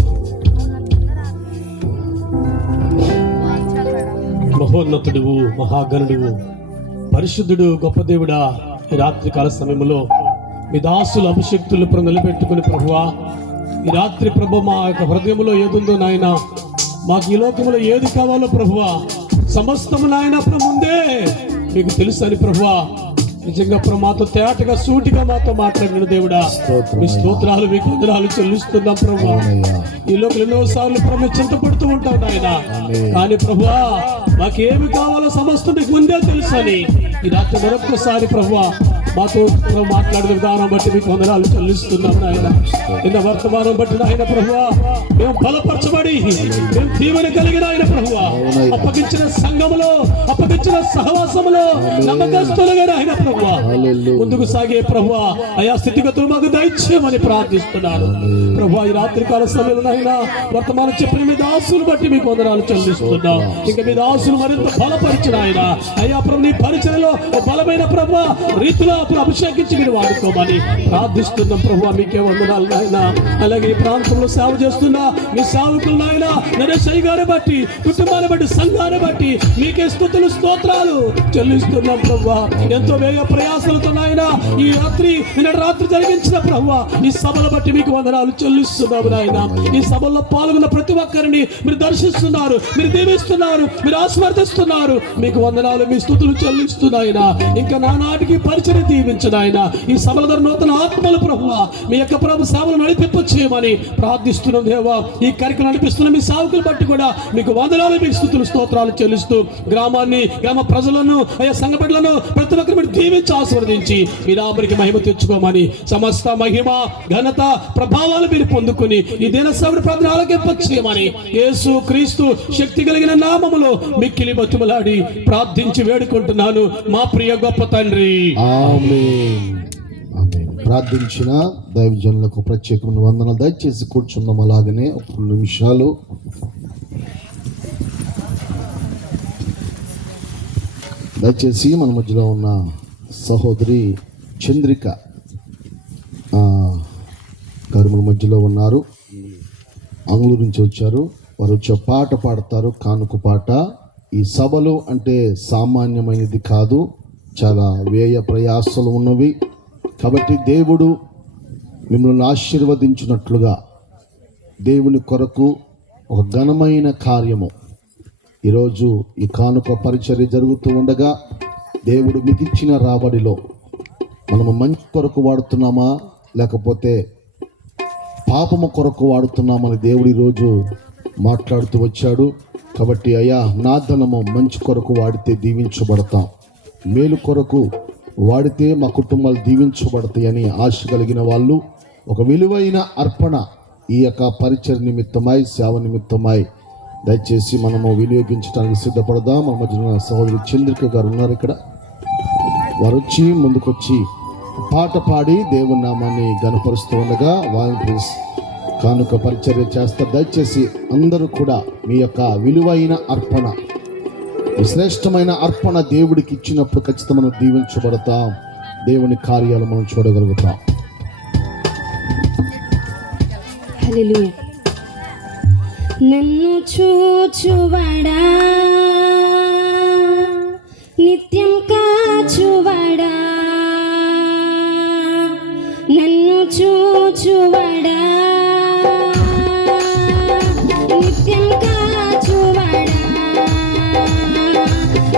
మహోన్నతుడువు, మహాగణుడువు, పరిశుద్ధుడు, గొప్ప దేవుడా, ఈ రాత్రి కాల సమయంలో మీ దాసుల అభిషక్తులు నిలబెట్టుకుని ప్రభువా, ఈ రాత్రి ప్రభు మా యొక్క హృదయంలో ఏదుందో నాయన, మాకు ఈ లోకంలో ఏది కావాలో ప్రభువా సమస్తము నాయన ముందే మీకు తెలుసు అని ప్రభువా నిజంగా మాతో తేటగా సూటిగా మాతో మాట్లాడిన దేవుడా మీ స్తోత్రాలు మీకు వందనాలు చెల్లిస్తున్నాం ప్రభువా. ఈ లోకల్ ఎన్నోసార్లు ప్రభు చింతపడుతూ ఉంటాం నాయన, కానీ ప్రభువా మాకేమి కావాలో సమస్తం మీకు ముందే తెలుసు అని ఈ రాత్రి మరొక్కసారి ప్రభువా మాతో మాట్లాడిన విధానం బట్టి మీకు వందనాలు చెల్లిస్తున్నాం నాయన. ఇంత వర్తమానం బట్టి నాయన ప్రభువా మేము బలపరచబడి మేము దీవెన కలిగిన ఆయన ప్రభువా అప్పగించిన సంఘములో అప్పగించిన సహవాసములో నమ్మకస్తులుగా ఆయన ప్రభువా ముందుకు సాగే ప్రభువా అయా స్థితిగతులు మాకు దయచేయమని ప్రార్థిస్తున్నాను ప్రభువా. ఈ రాత్రికాల సమయంలో నాయన వర్తమానం చెప్పిన మీ దాసులు బట్టి మీకు వందనాలు చెల్లిస్తున్నాం. ఇంకా మీ దాసులు మరింత బలపరిచిన ఆయన అయ్యా ప్రభు నీ పరిచయలో బలమైన ప్రభువా రీతిలో అభిషేకించి మీరు వాడుకోమని ప్రార్థిస్తున్నాం ప్రభువా. మీకే వందనాలు నాయన. అలాగే ఈ ప్రాంతంలో సేవ చేస్తున్నా మీ సేవకులు నాయన నరేశయ్య గారిని బట్టి కుటుంబాన్ని బట్టి సంఘాన్ని బట్టి మీకే స్తుతులు స్తోత్రాలు చెల్లిస్తున్నాం ప్రభువా. ఎంతో వేగ ప్రయాసాలతో నాయన ఈ రాత్రి జరిగించిన ప్రభువా ఈ సభల బట్టి మీకు వందనాలు చెల్లిస్తున్నాము నాయన. ఈ సభల్లో పాల్గొన్న ప్రతి ఒక్కరిని మీరు దర్శిస్తున్నారు, మీరు దీవిస్తున్నారు, మీరు ఆస్వాదిస్తున్నారు. మీకు వందనాలు మీ స్తుతులు చెల్లిస్తున్నాయన. ఇంకా నానాటికి పరిచయం దీవించడాయన. ఈ సభల ద్వారా నూతన ఆత్మల ప్రభువా మీ యొక్క ప్రభు సేవలు నడిపింపు చేయమని ప్రార్థిస్తున్నాం దేవా. ఈ కార్యక్రమం నడిపిస్తున్న మీ సేవకులు బట్టి కూడా మీకు వందనాలు మీకు స్తుతులు స్తోత్రాలు చెల్లిస్తూ గ్రామాన్ని గ్రామ ప్రజలను అయ్యా సంఘ బిడ్డలను ప్రతి ఒక్కరు మీరు దీవించి ఆశీర్వదించి మీ నామమునకి మహిమ తెచ్చుకోమని సమస్త మహిమ ఘనత ప్రభావాలు మీరు పొందుకుని ఈ దినసేవడి ప్రార్థన ఆలకింపచేయమని యేసు క్రీస్తు శక్తి కలిగిన నామములో మిక్కిలి బతిమలాడి ప్రార్థించి వేడుకుంటున్నాను మా ప్రియ గొప్ప తండ్రి ఆమేన్. ఆమేన్. ప్రార్థించిన దైవజనులకు ప్రత్యేకమైన వందనాలు. దయచేసి కూర్చుందాం అలాగనే ఒక 2 నిమిషాలు. దయచేసి మన మధ్యలో ఉన్న సహోదరి చంద్రిక గారు మన మధ్యలో ఉన్నారు. ఆంగ్లూరు నుంచి వచ్చారు. వారు వచ్చే పాట పాడతారు, కానుక పాట. ఈ సభలు అంటే సామాన్యమైనది కాదు, చాలా వ్యయ ప్రయాసాలు ఉన్నవి. కాబట్టి దేవుడు మిమ్మల్ని ఆశీర్వదించినట్లుగా దేవుని కొరకు ఒక ఘనమైన కార్యము ఈరోజు ఈ కానుక పరిచర్య జరుగుతూ ఉండగా దేవుడు మీకు ఇచ్చిన రాబడిలో మనము మంచి కొరకు వాడుతున్నామా లేకపోతే పాపము కొరకు వాడుతున్నామని దేవుడు ఈరోజు మాట్లాడుతూ వచ్చాడు. కాబట్టి అయ్యా నా ధనము మంచి కొరకు వాడితే దీవించబడతాం, మేలు కొరకు వాడితే మా కుటుంబాలు దీవించబడతాయని ఆశ కలిగిన వాళ్ళు ఒక విలువైన అర్పణ ఈ యొక్క పరిచర్య నిమిత్తమై సేవ నిమిత్తమై దయచేసి మనము వినియోగించడానికి సిద్ధపడదాం. మన మధ్యన సహోదరి చంద్రిక గారు ఉన్నారు ఇక్కడ. వారు వచ్చి ముందుకొచ్చి పాట పాడి దేవుని నామాన్ని గణపరుస్తూ ఉండగా వాలంటీర్స్ కానుక పరిచర్య చేస్తారు. దయచేసి అందరూ కూడా మీ యొక్క విలువైన అర్పణ, శ్రేష్టమైన అర్పణ దేవుడికి ఇచ్చినప్పుడు ఖచ్చితంగా మనం దీవించబడతాం, దేవుని కార్యాలు మనం చూడగలుగుతాం. హల్లెలూయా. నన్ను చూచువాడా, నిత్యం కాచువాడా, నన్ను చూచువాడా, నిత్యం కాచువాడా,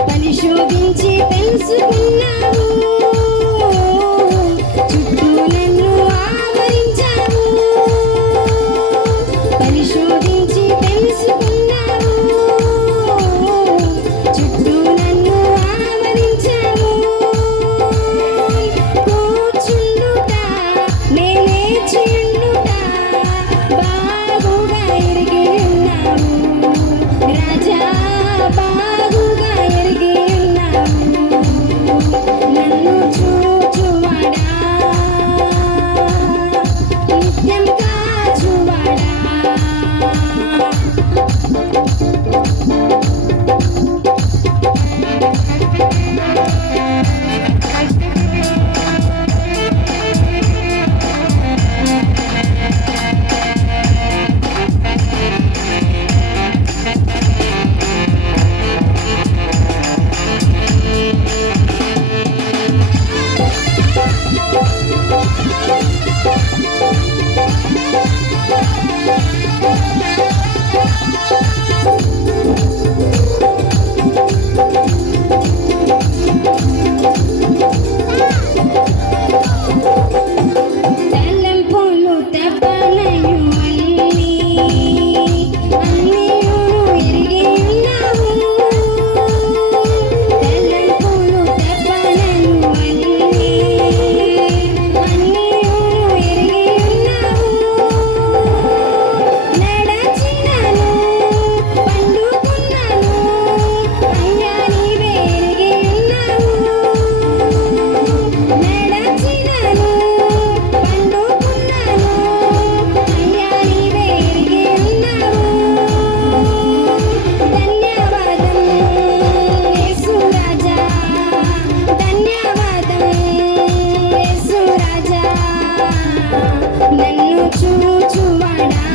పరిశోధించి తెలుసుకున్నావు, చుట్టూ నన్ను ఆవరించావు, పరిశోధించి తెలుసుకున్నావు, చుట్టూ నన్ను ఆవరించావు. కూర్చుండుట నేనే చుండుట బాగుగా ఎరిగి ఉన్నావు రాజా, బాగుగా ఎరిగి ఉన్నావు. నన్ను చూచువాడా, నిత్యం కాచువాడా, తలంపులు తపనలు అన్నీయును ఎరిగి ఉన్నావు. తలంపులు తపనలు చూచువాడా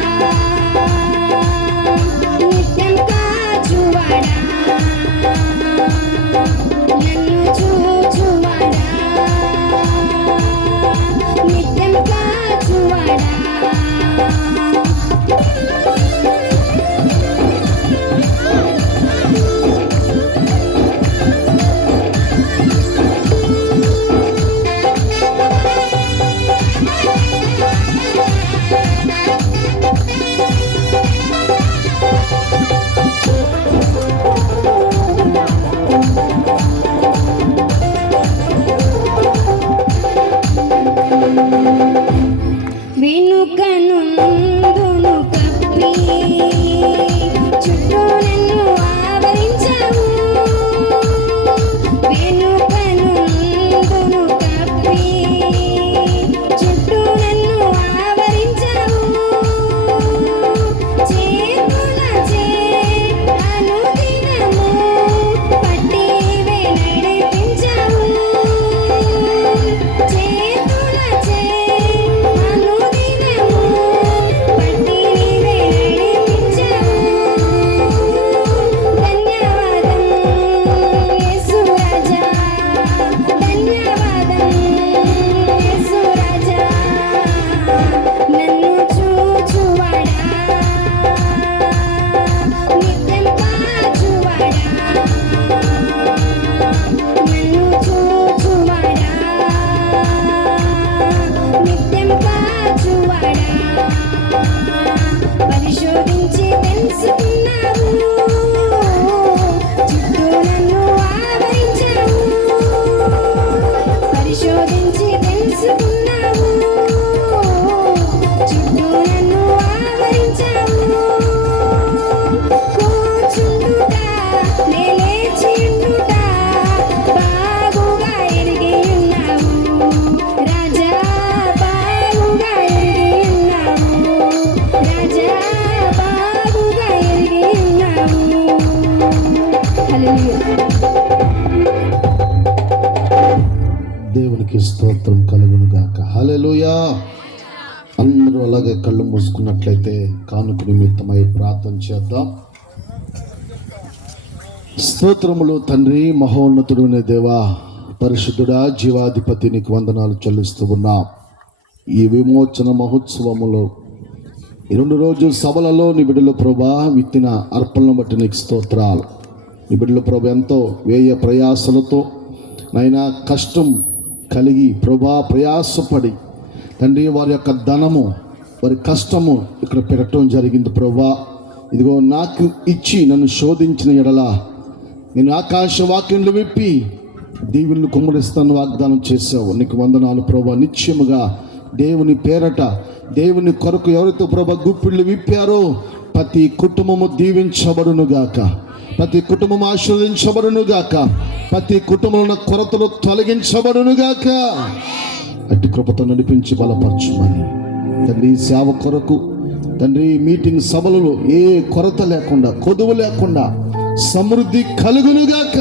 నిత్యం కాచువాడా నన్ను చూచువాడా నిత్యం కాచువాడా వెనుకను ముందును కప్పి చుట్టూ నన్ను ఆవరించావు వెనుకను ముందును కప్పి చుట్టూ నన్ను ఆవరించావు చేతులచే అనుదినము పట్టివే నడిపించావు చేతులచే అనుదినము పట్టివే నడిపించావు ధన్యవాదం యేసు రాజా ధన్యవాదం యేసు రాజా నన్ను చూచువాడా నిత్యం కాచువాడా నన్ను చూచువాడా నిత్యం కాచువాడా పరిశోధించి తెలుసుకున్నావు చుట్టూ నన్ను ఆవరించావు పరిశోధించి తెలుసుకున్నావు చుట్టూ నన్ను ఆవరించావు కూర్చుండుట లేచియుండుట బాగుగా ఎరిగి ఉన్నావు రాజా బాగుగా ఎరిగి ఉన్నావు రాజా బాగుగా ఎరిగి ఉన్నావు హల్లెలూయా దేవునికి స్తోత్రం కలుగును గాక. హల్లెలూయా. అందరూ అలాగే కళ్ళు మూసుకున్నట్లయితే కానుక నిమిత్తమై ప్రార్థన చేద్దాం. స్తోత్రములు తండ్రి, మహోన్నతుడైన దేవా, పరిశుద్ధుడా, జీవాధిపతి, నీకు వందనాలు చెల్లిస్తూ ఉన్నాం. ఈ విమోచన మహోత్సవములో ఈ 2 రోజుల సభలలో నీ బిడ్డలు ప్రభా విత్తిన అర్పణను బట్టి నీకు స్తోత్రాలు. నీ బిడ్డలు ప్రభు ఎంతో వ్యయ ప్రయాసలతో నైనా కష్టం కలిగి ప్రభా ప్రయాసపడి తండ్రి వారి యొక్క ధనము వారి కష్టము ఇక్కడ పెట్టడం జరిగింది ప్రభా. ఇదిగో నాకు ఇచ్చి నన్ను శోధించిన ఎడల నేను ఆకాశ వాక్యంలో విప్పి దీవులను కుమ్మరిస్తాను వాగ్దానం చేశావు. నీకు వందనాలు ప్రభా. నిత్యముగా దేవుని పేరట దేవుని కొరకు ఎవరితో ప్రభా గుప్పిళ్ళు విప్పారో ప్రతి కుటుంబము దీవించబడునుగాక, ప్రతి కుటుంబం ఆశీర్వదించబడునుగాక, ప్రతి కుటుంబంలో కొరతలు తొలగించబడునుగాక. అట్టి కృపతో నడిపించి బలపరచుమని తండ్రి సేవ కొరకు తండ్రి మీటింగ్ సభలలో ఏ కొరత లేకుండా కొదువు లేకుండా సమృద్ధి కలుగునుగాక.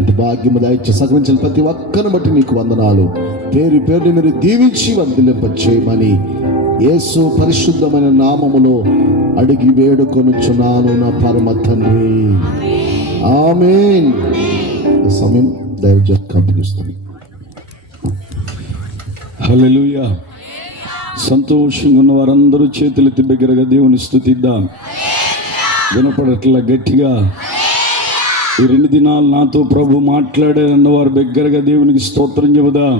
అటు భాగ్యము దయచి సహకరించిన ప్రతి ఒక్కరిని బట్టి నీకు వందనాలు. పేరు పేరుని మీరు దీవించి వర్ధిల్లింపచేయమని యేసు పరిశుద్ధమైన నామములో అడిగి వేడుకొనుచున్నాను నా పరమ తండ్రి. ఆమేన్. సమయం దైవజనం కంపిస్తుంది. హల్లెలూయా. సంతోషంగా ఉన్న వారందరూ చేతులెత్తి బిగ్గరగా దేవుని స్తుతిద్దాం. వినపడట్లా గట్టిగా. ఈ 2 దినాలు నాతో ప్రభు మాట్లాడారన్న వారు బిగ్గరగా దేవునికి స్తోత్రం చెబుదాం.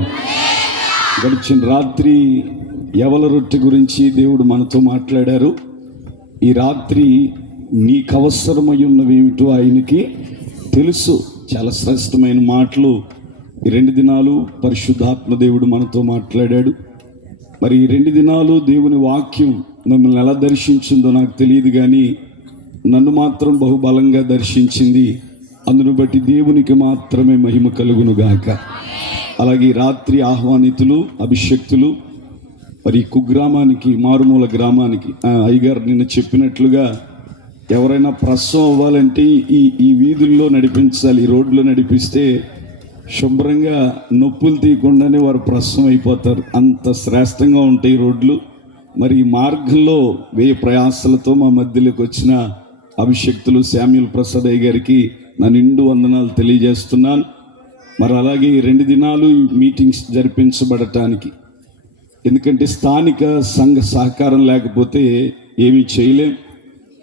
గడిచిన రాత్రి యవల రొట్టె గురించి దేవుడు మనతో మాట్లాడారు. ఈ రాత్రి నీకు అవసరమై ఉన్నవి ఏమిటో ఆయనకి తెలుసు. చాలా శ్రేష్టమైన మాటలు ఈ 2 దినాలు పరిశుద్ధాత్మ దేవుడు మనతో మాట్లాడాడు. మరి ఈ 2 దినాలు దేవుని వాక్యం మిమ్మల్ని ఎలా దర్శించిందో నాకు తెలియదు, కానీ నన్ను మాత్రం బహుబలంగా దర్శించింది. అందును బట్టి దేవునికి మాత్రమే మహిమ కలుగునుగాక. అలాగే రాత్రి ఆహ్వానితులు అభిషక్తులు మరి కుగ్రామానికి మారుమూల గ్రామానికి అయ్యగారు నిన్న చెప్పినట్లుగా ఎవరైనా ప్రసవం అవ్వాలంటే ఈ వీధుల్లో నడిపించాలి. ఈ రోడ్లో నడిపిస్తే శుభ్రంగా నొప్పులు తీయకుండానే వారు ప్రసవం అయిపోతారు. అంత శ్రేష్టంగా ఉంటాయి రోడ్లు. మరి ఈ మార్గంలో వేయ ప్రయాసాలతో మా మధ్యలోకి వచ్చిన అభిషక్తులు శామ్యూల్ ప్రసాద్ అయ్య గారికి నా నిండు వందనాలు తెలియజేస్తున్నాను. మరి అలాగే 2 దినాలు మీటింగ్స్ జరిపించబడటానికి, ఎందుకంటే స్థానిక సంఘ సహకారం లేకపోతే ఏమీ చేయలేం.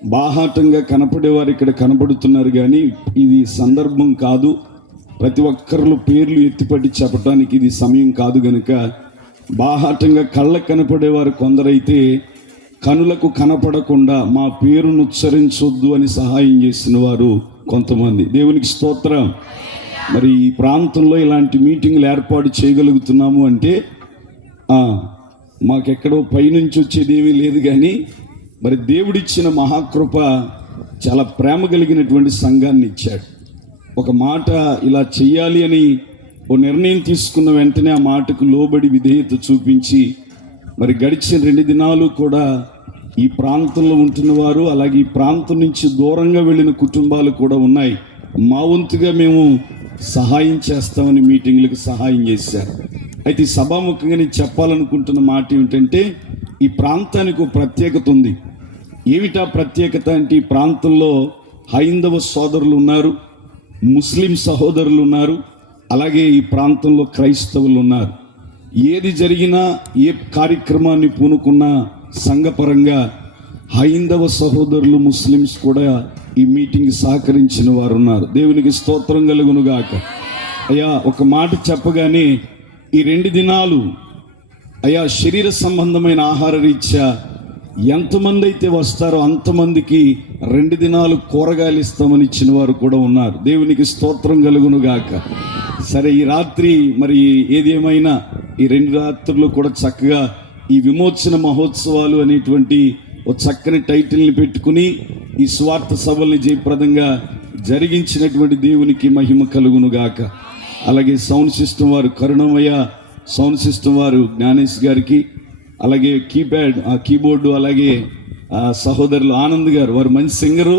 బాహాటంగా కనపడేవారు ఇక్కడ కనపడుతున్నారు, కానీ ఇది సందర్భం కాదు. ప్రతి ఒక్కరిలో పేర్లు ఎత్తిపట్టి చెప్పడానికి ఇది సమయం కాదు. గనుక బాహాటంగా కళ్ళకు కనపడేవారు కొందరైతే కనులకు కనపడకుండా మా పేరును ఉచ్చరించొద్దు అని సహాయం చేసిన వారు కొంతమంది. దేవునికి స్తోత్రం. మరి ఈ ప్రాంతంలో ఇలాంటి మీటింగ్లు ఏర్పాటు చేయగలుగుతున్నాము అంటే మాకెక్కడో పైనుంచి వచ్చేది ఏమీ లేదు, కానీ మరి దేవుడిచ్చిన మహాకృప, చాలా ప్రేమ కలిగినటువంటి సంఘాన్ని ఇచ్చాడు. ఒక మాట ఇలా చెయ్యాలి అని ఓ నిర్ణయం తీసుకున్న వెంటనే ఆ మాటకు లోబడి విధేయత చూపించి మరి గడిచిన 2 దినాలు కూడా ఈ ప్రాంతంలో ఉంటున్న వారు, అలాగే ఈ ప్రాంతం నుంచి దూరంగా వెళ్ళిన కుటుంబాలు కూడా ఉన్నాయి. మా వంతుగా మేము సహాయం చేస్తామని మీటింగ్లకు సహాయం చేశారు. అయితే ఈ సభాముఖంగా నేను చెప్పాలనుకుంటున్న మాట ఏమిటంటే, ఈ ప్రాంతానికి ఒక ప్రత్యేకత ఉంది. ఏమిటా ప్రత్యేకత అంటే, ఈ ప్రాంతంలో హైందవ సోదరులు ఉన్నారు, ముస్లిం సహోదరులు ఉన్నారు, అలాగే ఈ ప్రాంతంలో క్రైస్తవులు ఉన్నారు. ఏది జరిగినా, ఏ కార్యక్రమాన్ని పూనుకున్నా సంఘపరంగా హైందవ సహోదరులు, ముస్లిమ్స్ కూడా ఈ మీటింగ్ సహకరించిన వారు ఉన్నారు. దేవునికి స్తోత్రం కలుగునుగాక. అయ్యా, ఒక మాట చెప్పగానే ఈ 2 దినాలు అయ్యా శరీర సంబంధమైన ఆహార రీత్యా ఎంతమంది అయితే వస్తారో అంతమందికి 2 దినాలు కూరగాయలు ఇస్తామని ఇచ్చిన వారు కూడా ఉన్నారు. దేవునికి స్తోత్రం కలుగునుగాక. సరే, ఈ రాత్రి మరి ఏదేమైనా ఈ 2 రాత్రులు కూడా చక్కగా ఈ విమోచన మహోత్సవాలు అనేటువంటి ఒక చక్కని టైటిల్ని పెట్టుకుని ఈ స్వార్థ సభల్ని జయప్రదంగా జరిగించినటువంటి దేవునికి మహిమ కలుగునుగాక. అలాగే సౌండ్ సిస్టమ్ వారు కరుణమయ్య సౌండ్ సిస్టమ్ వారు జ్ఞానేష్ గారికి, అలాగే కీబోర్డు అలాగే సహోదరులు ఆనంద్ గారు, వారు మంచి సింగరు,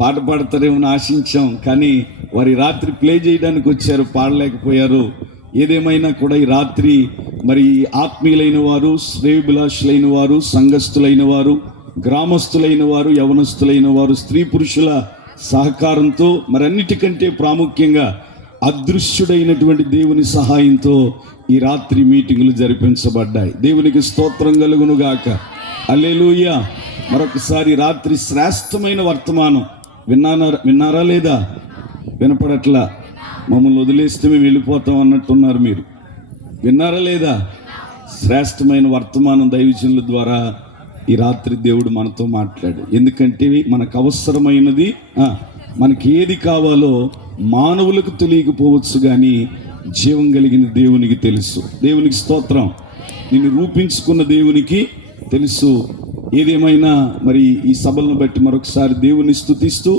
పాట పాడతారేమో ఆశించాం, కానీ వారి రాత్రి ప్లే చేయడానికి వచ్చారు, పాడలేకపోయారు. ఏదేమైనా కూడా ఈ రాత్రి మరి ఆత్మీయులైన వారు, శ్రేయోభిలాషులైన వారు, సంఘస్థులైన వారు, గ్రామస్తులైన వారు, యవనస్తులైన వారు, స్త్రీ పురుషుల సహకారంతో, మరి అన్నిటికంటే ప్రాముఖ్యంగా అదృశ్యుడైనటువంటి దేవుని సహాయంతో ఈ రాత్రి మీటింగులు జరిపించబడ్డాయి. దేవునికి స్తోత్రం కలుగునుగాక. హల్లెలూయా. మరొకసారి రాత్రి శ్రేష్టమైన వర్తమానం విన్నారా లేదా? వినపడట్లా. మమ్మల్ని వదిలేస్తే మేము వెళ్ళిపోతాం అన్నట్టున్నారు మీరు. విన్నారా లేదా? శ్రేష్టమైన వర్తమానం దైవజనుల ద్వారా ఈ రాత్రి దేవుడు మనతో మాట్లాడు. ఎందుకంటే మనకు అవసరమైనది, మనకి ఏది కావాలో మానవులకు తెలియకపోవచ్చు, కానీ జీవం కలిగిన దేవునికి తెలుసు. దేవునికి స్తోత్రం. నిన్ను రూపించుకున్న దేవునికి తెలుసు. ఏదేమైనా మరి ఈ సభలను బట్టి మరొకసారి దేవుని స్తుతిస్తూ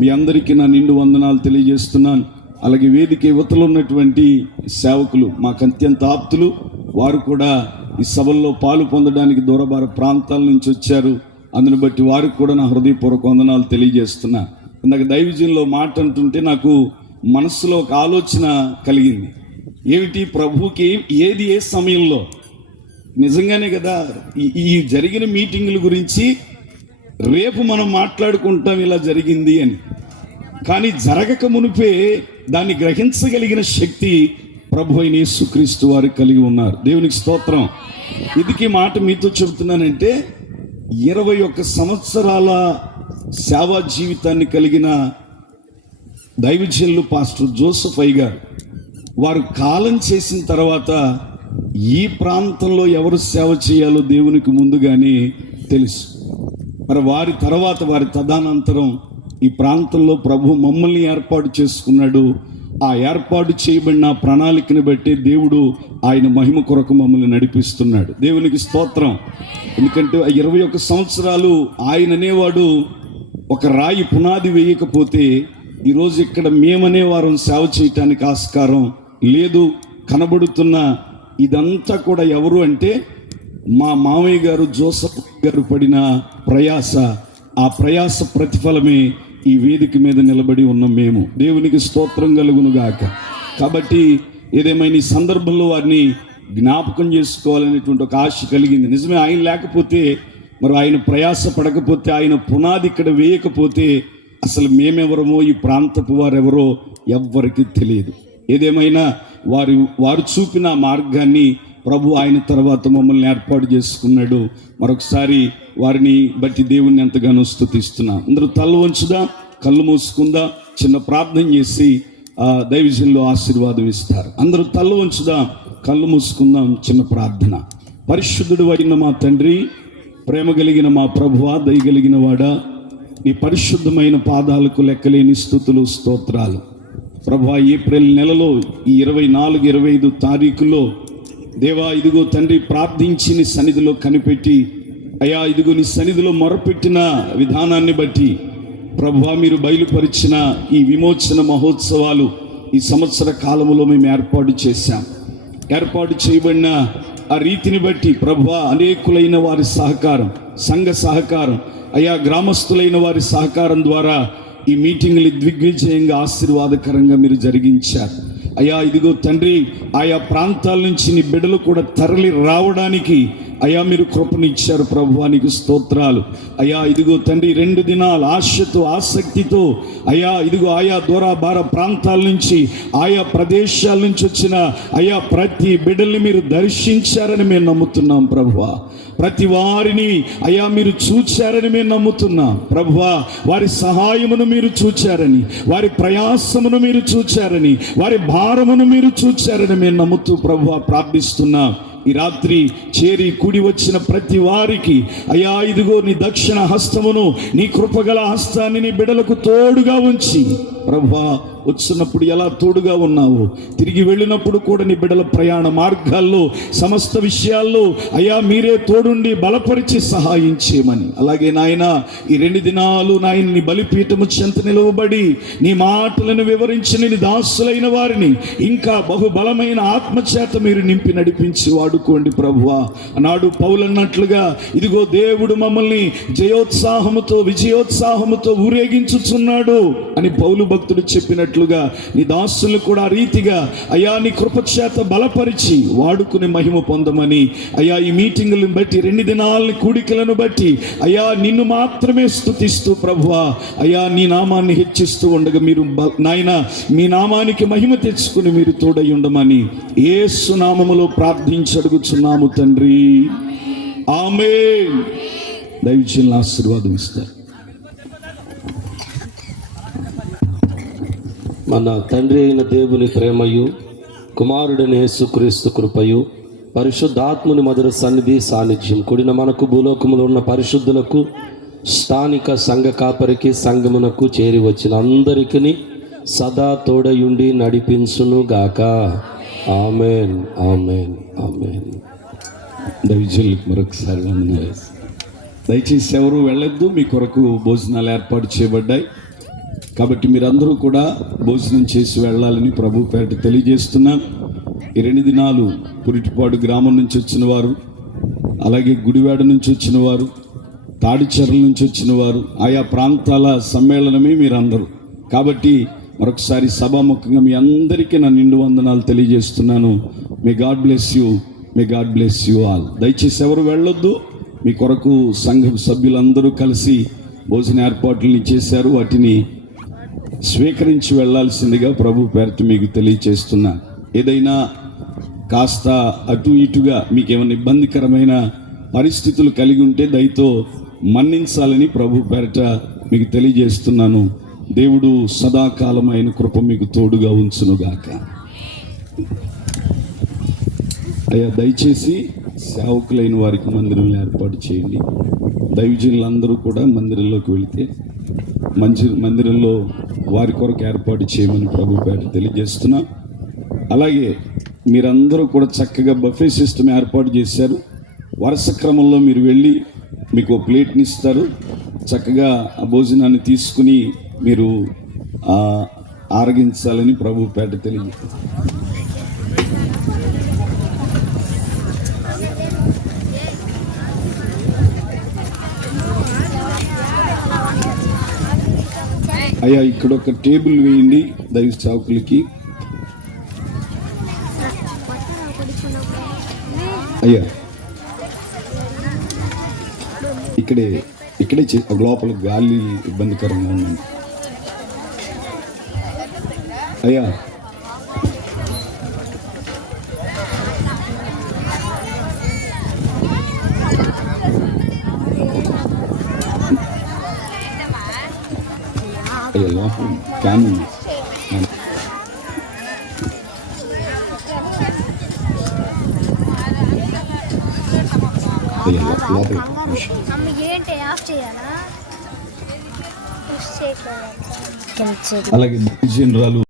మీ అందరికీ నా నిండు వందనాలు తెలియజేస్తున్నాను. అలాగే వేదిక యువతలో ఉన్నటువంటి సేవకులు మాకు అత్యంత ఆప్తులు, వారు కూడా ఈ సభల్లో పాలు పొందడానికి దూరభార ప్రాంతాల నుంచి వచ్చారు. అందుని బట్టి వారికి కూడా నా హృదయపూర్వక వందనాలు తెలియజేస్తున్నా. ఇందాక దైవజనులో మాట అంటుంటే నాకు మనసులో ఒక ఆలోచన కలిగింది. ఏమిటి, ప్రభువుకి ఏది ఏ సమయంలో, నిజంగానే కదా ఈ జరిగిన మీటింగుల గురించి రేపు మనం మాట్లాడుకుంటాం ఇలా జరిగింది అని, కానీ జరగక మునిపే దాన్ని గ్రహించగలిగిన శక్తి ప్రభు అయిన యేసుక్రీస్తు వారు కలిగి ఉన్నారు. దేవునికి స్తోత్రం. ఇదికి మాట మీతో చెబుతున్నానంటే 21 సంవత్సరాల సేవా జీవితాన్ని కలిగిన దైవజనులు పాస్టర్ జోసెఫ్ అయ్య గారు, వారు కాలం చేసిన తర్వాత ఈ ప్రాంతంలో ఎవరు సేవ చేయాలో దేవునికి ముందుగానే తెలుసు. మరి వారి తర్వాత, వారి తదనంతరం ఈ ప్రాంతంలో ప్రభు మమ్మల్ని ఏర్పాటు చేసుకున్నాడు. ఆ ఏర్పాటు చేయబడిన ప్రణాళికను బట్టి దేవుడు ఆయన మహిమ కొరకు మమ్మల్ని నడిపిస్తున్నాడు. దేవునికి స్తోత్రం. ఎందుకంటే 21 సంవత్సరాలు ఆయన అనేవాడు ఒక రాయి పునాది వేయకపోతే ఈరోజు ఇక్కడ మేమనేవారం సేవ చేయటానికి ఆస్కారం లేదు. కనబడుతున్న ఇదంతా కూడా ఎవరు అంటే మా మామయ్య గారు జోసెఫ్ గారు పడిన ప్రయాస, ఆ ప్రయాస ప్రతిఫలమే ఈ వేదిక మీద నిలబడి ఉన్నాం మేము. దేవునికి స్తోత్రం కలుగునుగాక. కాబట్టి ఏదేమైనా ఈ సందర్భంలో వారిని జ్ఞాపకం చేసుకోవాలనేటువంటి ఒక ఆశ కలిగింది. నిజమే, ఆయన లేకపోతే, మరి ఆయన ప్రయాస పడకపోతే, ఆయన పునాది ఇక్కడ వేయకపోతే అసలు మేమెవరమో, ఈ ప్రాంతపు వారెవరో ఎవ్వరికి తెలియదు. ఏదేమైనా వారు చూపిన మార్గాన్ని ప్రభు ఆయన తర్వాత మమ్మల్ని ఏర్పాటు చేసుకున్నాడు. మరొకసారి వారిని బట్టి దేవుణ్ణి ఎంతగానో స్తుతిస్తున్నాం. అందరూ తల వంచుదా, కళ్ళు మూసుకుందా, చిన్న ప్రార్థన చేసి దైవజనులు ఆశీర్వాదం ఇస్తారు. అందరూ తల వంచుదా, కళ్ళు మూసుకుందాం, చిన్న ప్రార్థన. పరిశుద్ధుడు అయిన మా తండ్రి, ప్రేమ కలిగిన మా ప్రభువా, దయగలిగిన వాడా, నీ పరిశుద్ధమైన పాదాలకు లెక్కలేని స్తుతులు, స్తోత్రాలు. ప్రభువా, ఏప్రిల్ నెలలో ఈ 24, 25 తారీఖులో దేవా, ఇదిగో తండ్రి, ప్రార్థించి నీ సన్నిధిలో కనిపెట్టి, అయ్యా ఇదిగో నీ సన్నిధిలో మొరపెట్టిన విధానాన్ని బట్టి ప్రభువా, మీరు బయలుపరిచిన ఈ విమోచన మహోత్సవాలు ఈ సంవత్సర కాలంలో మేము ఏర్పాటు చేశాం. ఏర్పాటు చేయబడిన ఆ రీతిని బట్టి ప్రభువా, అనేకులైన వారి సహకారం, సంఘ సహకారం, అయా గ్రామస్తులైన వారి సహకారం ద్వారా ఈ మీటింగ్లు దిగ్విజయంగా ఆశీర్వాదకరంగా మీరు జరిగించారు. అయ్యా ఇదిగో తండ్రి, ఆయా ప్రాంతాల నుంచి నీ బిడ్డలు కూడా తరలి రావడానికి అయ్యా మీరు కృపనిచ్చారు. ప్రభువానికి స్తోత్రాలు. అయ్యా ఇదిగో తండ్రి, 2 దినాలు ఆశతో, ఆసక్తితో అయ్యా ఇదిగో ఆయా దూరభార ప్రాంతాల నుంచి, ఆయా ప్రదేశాల నుంచి వచ్చిన అయ్యా ప్రతి బిడ్డల్ని మీరు దర్శించారని మేము నమ్ముతున్నాం. ప్రభువా, ప్రతి వారిని అయ్యా మీరు చూచారని మేము నమ్ముతున్నాం. ప్రభువా, వారి సహాయమును మీరు చూచారని, వారి ప్రయాసమును మీరు చూచారని, వారి భారమును మీరు చూచారని మేము నమ్ముతూ ప్రభువా ప్రార్థిస్తున్నాం. ఈ రాత్రి చేరి కూడి వచ్చిన ప్రతి వారికి అయ్యా ఇదిగో నీ దక్షిణ హస్తమును, నీ కృపగల హస్తాన్ని నీ బిడ్డలకు తోడుగా ఉంచి ప్రభువా, వచ్చినప్పుడు ఎలా తోడుగా ఉన్నావు, తిరిగి వెళ్ళినప్పుడు కూడా నీ బిడ్డల ప్రయాణ మార్గాల్లో సమస్త విషయాల్లో అయ్యా మీరే తోడుండి బలపరిచి సహాయం చేయమని, అలాగే నాయన ఈ 2 దినాలు నాయన నీ బలిపీఠము చెంత నిలవబడి నీ మాటలను వివరించిన నీ దాసులైన వారిని ఇంకా బహుబలమైన ఆత్మచేత మీరు నింపి నడిపించి వాడుకోండి. ప్రభువా, నాడు పౌలన్నట్లుగా ఇదిగో దేవుడు మమ్మల్ని జయోత్సాహముతో, విజయోత్సాహముతో ఊరేగించుచున్నాడు అని పౌలు భక్తుడు చెప్పినట్లుగా నీ దాసులు కూడా ఆ రీతిగా అయ్యా నీ కృపచేత బలపరిచి వాడుకునే మహిమ పొందమని అయ్యా ఈ మీటింగులను బట్టి, 2 దినాలని కూడికలను బట్టి అయ్యా నిన్ను మాత్రమే స్తుతిస్తూ ప్రభువా అయ్యా నీ నామాన్ని హెచ్చిస్తూ ఉండగా మీరు నాయన మీ నామానికి మహిమ తెచ్చుకుని మీరు తోడై ఉండమని యేసు నామములో ప్రార్థించి అడుగుచున్నాము తండ్రి, ఆమేన్. దైవజనుల ఆశీర్వాదం ఇస్తారు. మన తండ్రి అయిన దేవుని ప్రేమయు, కుమారుడైన యేసుక్రీస్తు కృపయు, పరిశుద్ధాత్ముని మధుర సన్నిధి సాన్నిధ్యం కూడిన మనకు భూలోకములో ఉన్న పరిశుద్ధులకు, స్థానిక సంఘ కాపరికి, సంఘమునకు చేరి వచ్చిన అందరికీ సదా తోడయుండి నడిపించును గాక. Amen, amen, amen. దైవజనులకు మరొకసారి వందనాలు. దయచేసి ఎవరు వెళ్ళొద్దు, మీ కొరకు భోజనాలు ఏర్పాటు చేయబడ్డాయి కాబట్టి మీరందరూ కూడా భోజనం చేసి వెళ్ళాలని ప్రభు పేరిట తెలియజేస్తున్నాను. ఈ 2 దినాలు పురిటిపాడు గ్రామం నుంచి వచ్చిన వారు, అలాగే గుడివాడ నుంచి వచ్చిన వారు, తాడిచెర్ల నుంచి వచ్చిన వారు, ఆయా ప్రాంతాల సమ్మేళనమే మీరందరూ. కాబట్టి మరొకసారి సభాముఖంగా మీ అందరికీ నా నిండు వందనాలు తెలియజేస్తున్నాను. May God bless you, may God bless you all. దయచేసి ఎవరు వెళ్ళొద్దు, మీ కొరకు సంఘ సభ్యులందరూ కలిసి భోజన ఏర్పాట్లని చేశారు, వాటిని స్వీకరించి వెళ్ళాల్సిందిగా ప్రభు పేరిట మీకు తెలియచేస్తున్నా. ఏదైనా కాస్త అటు ఇటుగా మీకు ఏమైనా ఇబ్బందికరమైన పరిస్థితులు కలిగి ఉంటే దయతో మన్నించాలని ప్రభు పేరిట మీకు తెలియజేస్తున్నాను. దేవుడు సదాకాలమైన కృప మీకు తోడుగా ఉంచునుగాక. అయ్యా దయచేసి సేవకులైన వారికి మందిరంలో ఏర్పాటు చేయండి. దైవజనులందరూ కూడా మందిరంలోకి వెళితే మందిరంలో వారి కొరకు ఏర్పాటు చేయమని ప్రభు పేట తెలియజేస్తున్నా. అలాగే మీరందరూ కూడా చక్కగా బఫే సిస్టమ్ ఏర్పాటు చేశారు. వరుస క్రమంలో మీరు వెళ్ళి మీకు ఒక ప్లేట్ని ఇస్తారు. చక్కగా ఆ భోజనాన్ని తీసుకుని మీరు ఆరగించాలని ప్రభు పేట తెలియజేస్తారు. అయ్యా ఇక్కడ ఒక టేబుల్ వేయండి దైవ సేవకులకి. అయ్యా ఇక్కడే లోపల గాలి ఇబ్బందికరంగా ఉందండి. అయ్యా అయ్యా లోపల ఫ్యాన్ ఉంది. అయ్యా లోపల ఏంటి ఆఫ్ చేయాలా అలాగే జనరాలు